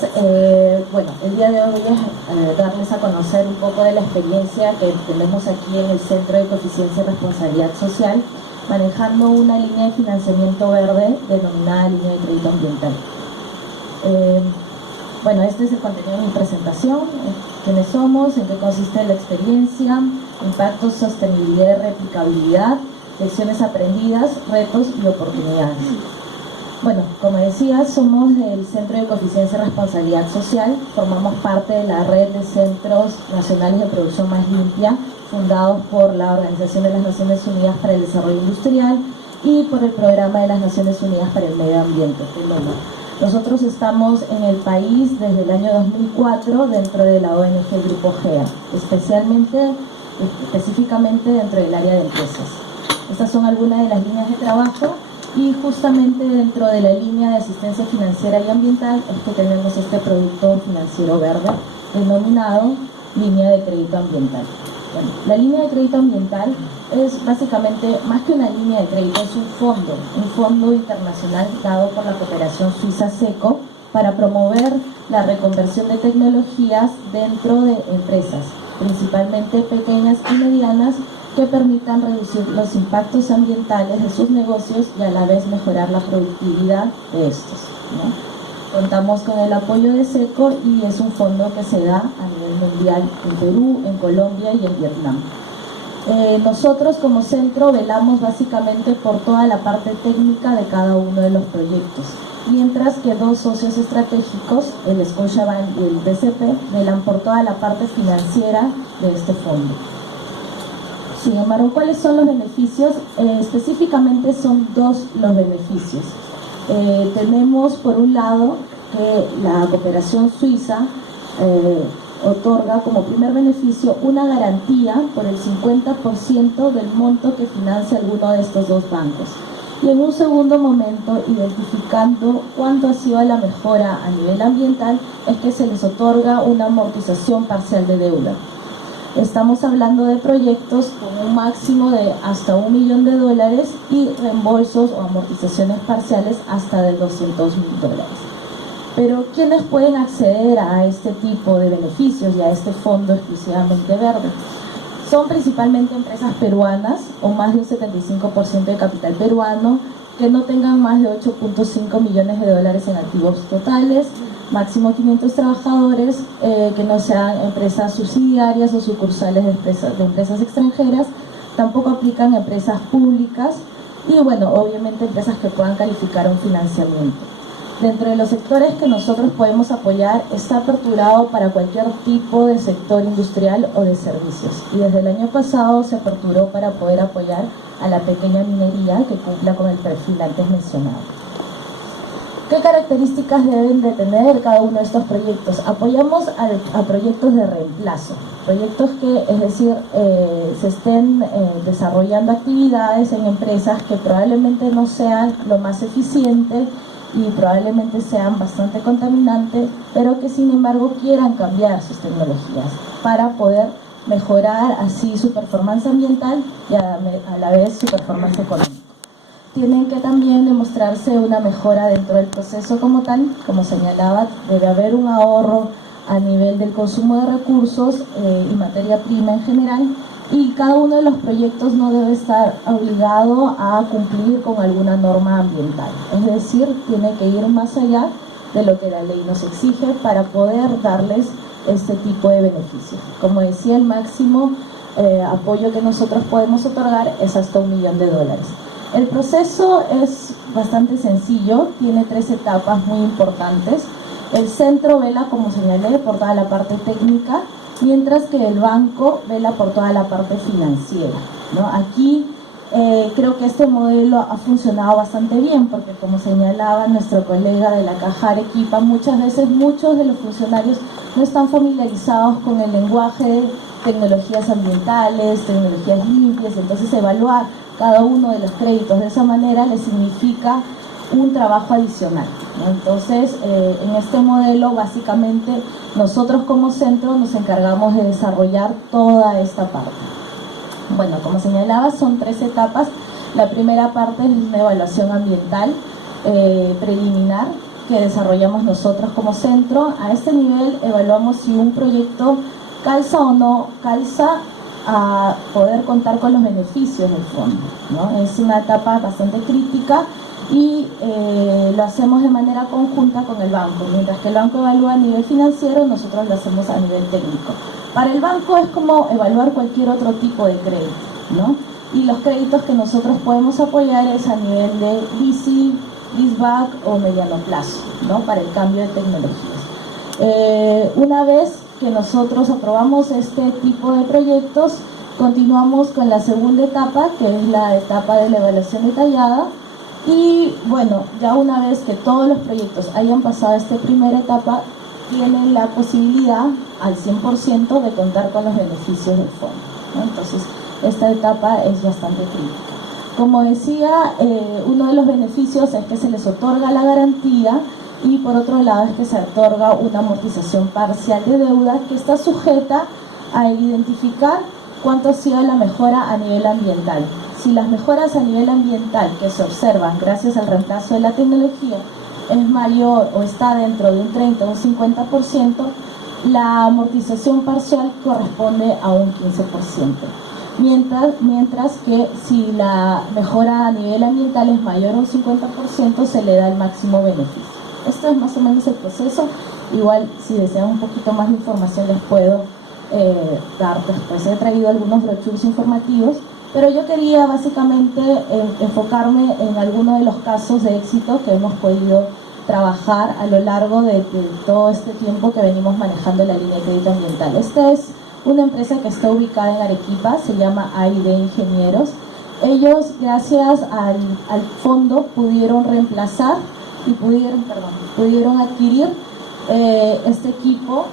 Bueno, el día de hoy es darles a conocer un poco de la experiencia que tenemos aquí en el Centro de Ecoeficiencia y Responsabilidad Social, manejando una línea de financiamiento verde denominada línea de crédito ambiental. Bueno, este es el contenido de mi presentación: quiénes somos, en qué consiste la experiencia, impactos, sostenibilidad y replicabilidad, lecciones aprendidas, retos y oportunidades. Bueno, como decía, somos del Centro de Ecoeficiencia y Responsabilidad Social, formamos parte de la red de Centros Nacionales de Producción Más Limpia, fundados por la Organización de las Naciones Unidas para el Desarrollo Industrial y por el Programa de las Naciones Unidas para el Medio Ambiente, PNUD. Nosotros estamos en el país desde el año 2004 dentro de la ONG Grupo GEA, específicamente dentro del área de empresas. Estas son algunas de las líneas de trabajo, y justamente dentro de la línea de asistencia financiera y ambiental es que tenemos este producto financiero verde denominado línea de crédito ambiental. Bueno, la línea de crédito ambiental es básicamente, más que una línea de crédito, es un fondo internacional dado por la cooperación suiza SECO para promover la reconversión de tecnologías dentro de empresas, principalmente pequeñas y medianas, que permitan reducir los impactos ambientales de sus negocios y a la vez mejorar la productividad de estos, ¿no? Contamos con el apoyo de SECO y es un fondo que se da a nivel mundial en Perú, en Colombia y en Vietnam. Nosotros como centro velamos básicamente por toda la parte técnica de cada uno de los proyectos, mientras que dos socios estratégicos, el Scotiabank y el BCP, velan por toda la parte financiera de este fondo. Sin embargo, ¿cuáles son los beneficios? Específicamente son dos los beneficios. Tenemos por un lado que la cooperación suiza otorga como primer beneficio una garantía por el 50% del monto que financia alguno de estos dos bancos. Y en un segundo momento, identificando cuánto ha sido la mejora a nivel ambiental, es que se les otorga una amortización parcial de deuda. Estamos hablando de proyectos con un máximo de hasta $1 millón y reembolsos o amortizaciones parciales hasta de $200.000. Pero ¿quiénes pueden acceder a este tipo de beneficios y a este fondo exclusivamente verde? Son principalmente empresas peruanas o más de un 75% de capital peruano que no tengan más de $8.5 millones en activos totales, máximo 500 trabajadores, que no sean empresas subsidiarias o sucursales de empresas extranjeras, tampoco aplican empresas públicas y bueno, obviamente empresas que puedan calificar un financiamiento. Dentro de los sectores que nosotros podemos apoyar, está aperturado para cualquier tipo de sector industrial o de servicios. Y desde el año pasado se aperturó para poder apoyar a la pequeña minería que cumpla con el perfil antes mencionado. ¿Qué características deben de tener cada uno de estos proyectos? Apoyamos a proyectos de reemplazo. Proyectos que, es decir, se estén desarrollando actividades en empresas que probablemente no sean lo más eficientes y probablemente sean bastante contaminantes, pero que sin embargo quieran cambiar sus tecnologías para poder mejorar así su performance ambiental y a la vez su performance económica. Tienen que también demostrarse una mejora dentro del proceso como tal, como señalaba, debe haber un ahorro a nivel del consumo de recursos y materia prima en general, y cada uno de los proyectos no debe estar obligado a cumplir con alguna norma ambiental. Es decir, tiene que ir más allá de lo que la ley nos exige para poder darles este tipo de beneficios. Como decía, el máximo apoyo que nosotros podemos otorgar es hasta $1 millón. El proceso es bastante sencillo, tiene 3 etapas muy importantes. El centro vela, como señalé, por toda la parte técnica, mientras que el banco vela por toda la parte financiera, ¿no? Aquí creo que este modelo ha funcionado bastante bien porque, como señalaba nuestro colega de la Caja Arequipa, muchas veces muchos de los funcionarios no están familiarizados con el lenguaje de tecnologías ambientales, tecnologías limpias, entonces evaluar cada uno de los créditos de esa manera les significa un trabajo adicional, ¿no? Entonces, en este modelo básicamente nosotros como centro nos encargamos de desarrollar toda esta parte. Bueno, como señalaba, son 3 etapas. La primera parte es una evaluación ambiental preliminar que desarrollamos nosotros como centro. A este nivel evaluamos si un proyecto calza o no calza a poder contar con los beneficios del fondo, ¿no? Es una etapa bastante crítica y lo hacemos de manera conjunta con el banco. Mientras que el banco evalúa a nivel financiero, nosotros lo hacemos a nivel técnico. Para el banco es como evaluar cualquier otro tipo de crédito, ¿no? Y los créditos que nosotros podemos apoyar es a nivel de leasing, leaseback o mediano plazo, ¿no? Para el cambio de tecnologías. Una vez que nosotros aprobamos este tipo de proyectos, continuamos con la segunda etapa, que es la etapa de la evaluación detallada. Y bueno, ya una vez que todos los proyectos hayan pasado esta primera etapa, tienen la posibilidad al 100% de contar con los beneficios del fondo, ¿no? Entonces, esta etapa es bastante crítica. Como decía, uno de los beneficios es que se les otorga la garantía y por otro lado es que se otorga una amortización parcial de deuda que está sujeta a identificar cuánto ha sido la mejora a nivel ambiental. Si las mejoras a nivel ambiental que se observan gracias al reemplazo de la tecnología es mayor o está dentro de un 30 o un 50%, la amortización parcial corresponde a un 15%. mientras que si la mejora a nivel ambiental es mayor a un 50%, se le da el máximo beneficio. Esto es más o menos el proceso. Igual, si desean un poquito más de información, les puedo dar después. He traído algunos brochures informativos, pero yo quería básicamente enfocarme en algunos de los casos de éxito que hemos podido trabajar a lo largo de todo este tiempo que venimos manejando la línea de crédito ambiental. Esta es una empresa que está ubicada en Arequipa, se llama AID Ingenieros. Ellos, gracias al fondo, pudieron reemplazar y pudieron adquirir este equipo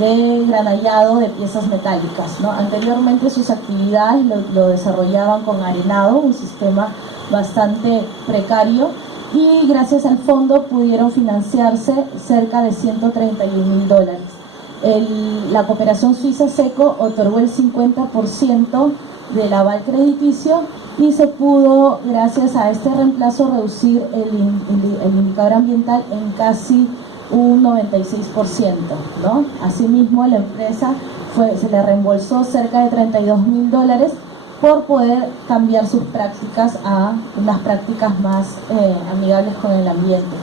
de granallado de piezas metálicas, ¿no? Anteriormente sus actividades lo desarrollaban con arenado, un sistema bastante precario, y gracias al fondo pudieron financiarse cerca de $131.000. La cooperación suiza SECO otorgó el 50% del aval crediticio y se pudo, gracias a este reemplazo, reducir el indicador ambiental en casi un 96%, ¿no? Asimismo, la empresa se le reembolsó cerca de $32.000 por poder cambiar sus prácticas a unas prácticas más amigables con el ambiente.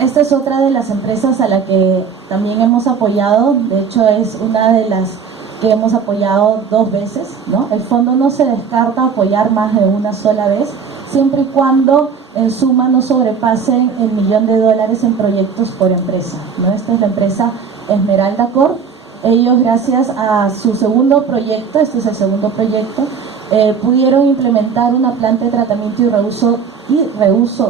Esta es otra de las empresas a la que también hemos apoyado. De hecho, es una de las que hemos apoyado 2 veces, ¿no? El fondo no se descarta apoyar más de una sola vez, siempre y cuando en suma no sobrepasen el $1.000.000 en proyectos por empresa, ¿no? Esta es la empresa Esmeralda Corp. Ellos, gracias a su segundo proyecto, este es el segundo proyecto, pudieron implementar una planta de tratamiento y reuso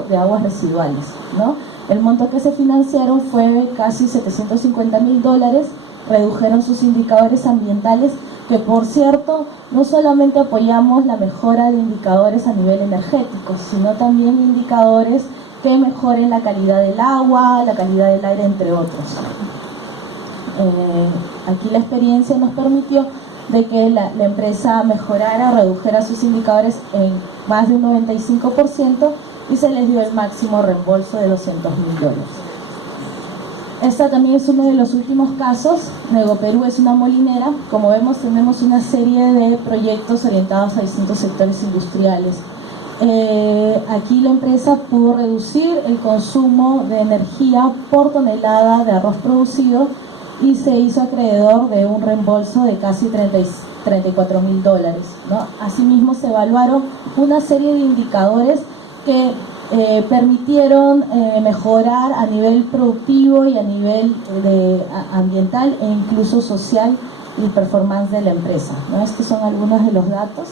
de aguas residuales, ¿no? El monto que se financiaron fue casi $750.000, redujeron sus indicadores ambientales, que por cierto, no solamente apoyamos la mejora de indicadores a nivel energético, sino también indicadores que mejoren la calidad del agua, la calidad del aire, entre otros. Aquí la experiencia nos permitió de que la empresa mejorara, redujera sus indicadores en más de un 95% y se les dio el máximo reembolso de $200.000. Esta también es uno de los últimos casos. Negoperú es una molinera. Como vemos, tenemos una serie de proyectos orientados a distintos sectores industriales. Aquí la empresa pudo reducir el consumo de energía por tonelada de arroz producido y se hizo acreedor de un reembolso de casi $34.000, ¿no? Asimismo, se evaluaron una serie de indicadores que permitieron mejorar a nivel productivo y a nivel ambiental e incluso social el performance de la empresa, ¿no? Estos son algunos de los datos.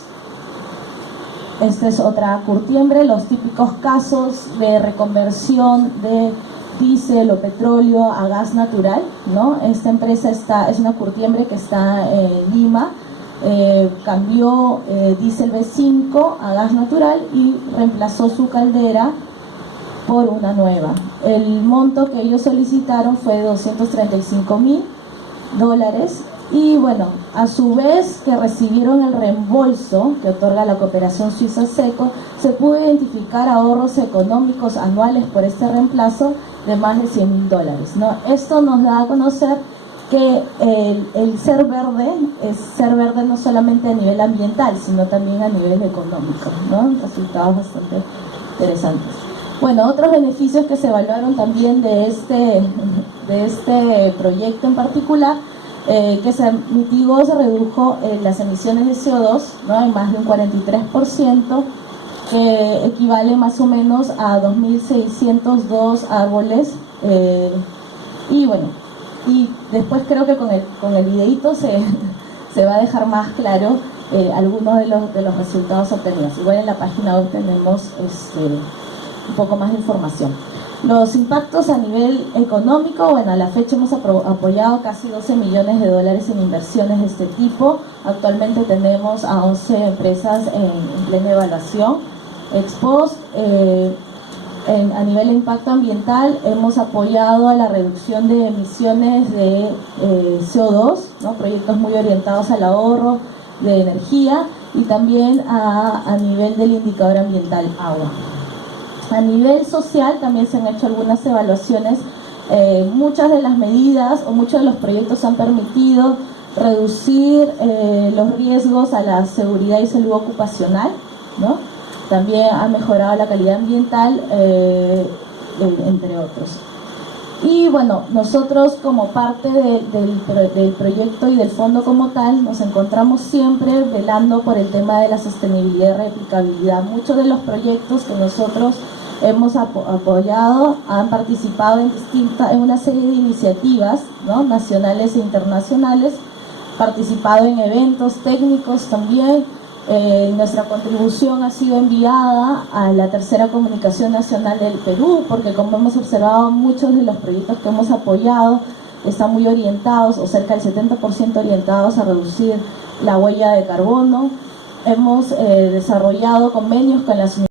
Esta es otra curtiembre, los típicos casos de reconversión de diésel o petróleo a gas natural, ¿no? Esta empresa es una curtiembre que está en Lima. Cambió diésel B5 a gas natural y reemplazó su caldera por una nueva. El monto que ellos solicitaron fue de $235.000 y bueno, a su vez que recibieron el reembolso que otorga la cooperación suiza SECO, se pudo identificar ahorros económicos anuales por este reemplazo de más de $100.000, ¿no? Esto nos da a conocer que el ser verde es ser verde no solamente a nivel ambiental, sino también a nivel económico, ¿no? Resultados bastante interesantes. Bueno, otros beneficios que se evaluaron también de este proyecto en particular, que se mitigó, se redujo las emisiones de CO2, ¿no? En más de un 43%, que equivale más o menos a 2.602 árboles, y bueno, y después creo que con el videíto se va a dejar más claro algunos de los resultados obtenidos. Igual en la página web tenemos un poco más de información. Los impactos a nivel económico, bueno, a la fecha hemos apoyado casi $12 millones en inversiones de este tipo. Actualmente tenemos a 11 empresas en plena evaluación. Ex post, a nivel de impacto ambiental, hemos apoyado a la reducción de emisiones de CO2, ¿no? Proyectos muy orientados al ahorro de energía y también a nivel del indicador ambiental agua. A nivel social también se han hecho algunas evaluaciones. Muchas de las medidas o muchos de los proyectos han permitido reducir los riesgos a la seguridad y salud ocupacional, ¿no? También ha mejorado la calidad ambiental, entre otros. Y bueno, nosotros como parte del proyecto y del fondo como tal, nos encontramos siempre velando por el tema de la sostenibilidad y replicabilidad. Muchos de los proyectos que nosotros hemos apoyado han participado en una serie de iniciativas, ¿no?, nacionales e internacionales, participado en eventos técnicos también. Nuestra contribución ha sido enviada a la Tercera Comunicación Nacional del Perú, porque como hemos observado, muchos de los proyectos que hemos apoyado están muy orientados, o cerca del 70% orientados a reducir la huella de carbono. Hemos desarrollado convenios con las universidades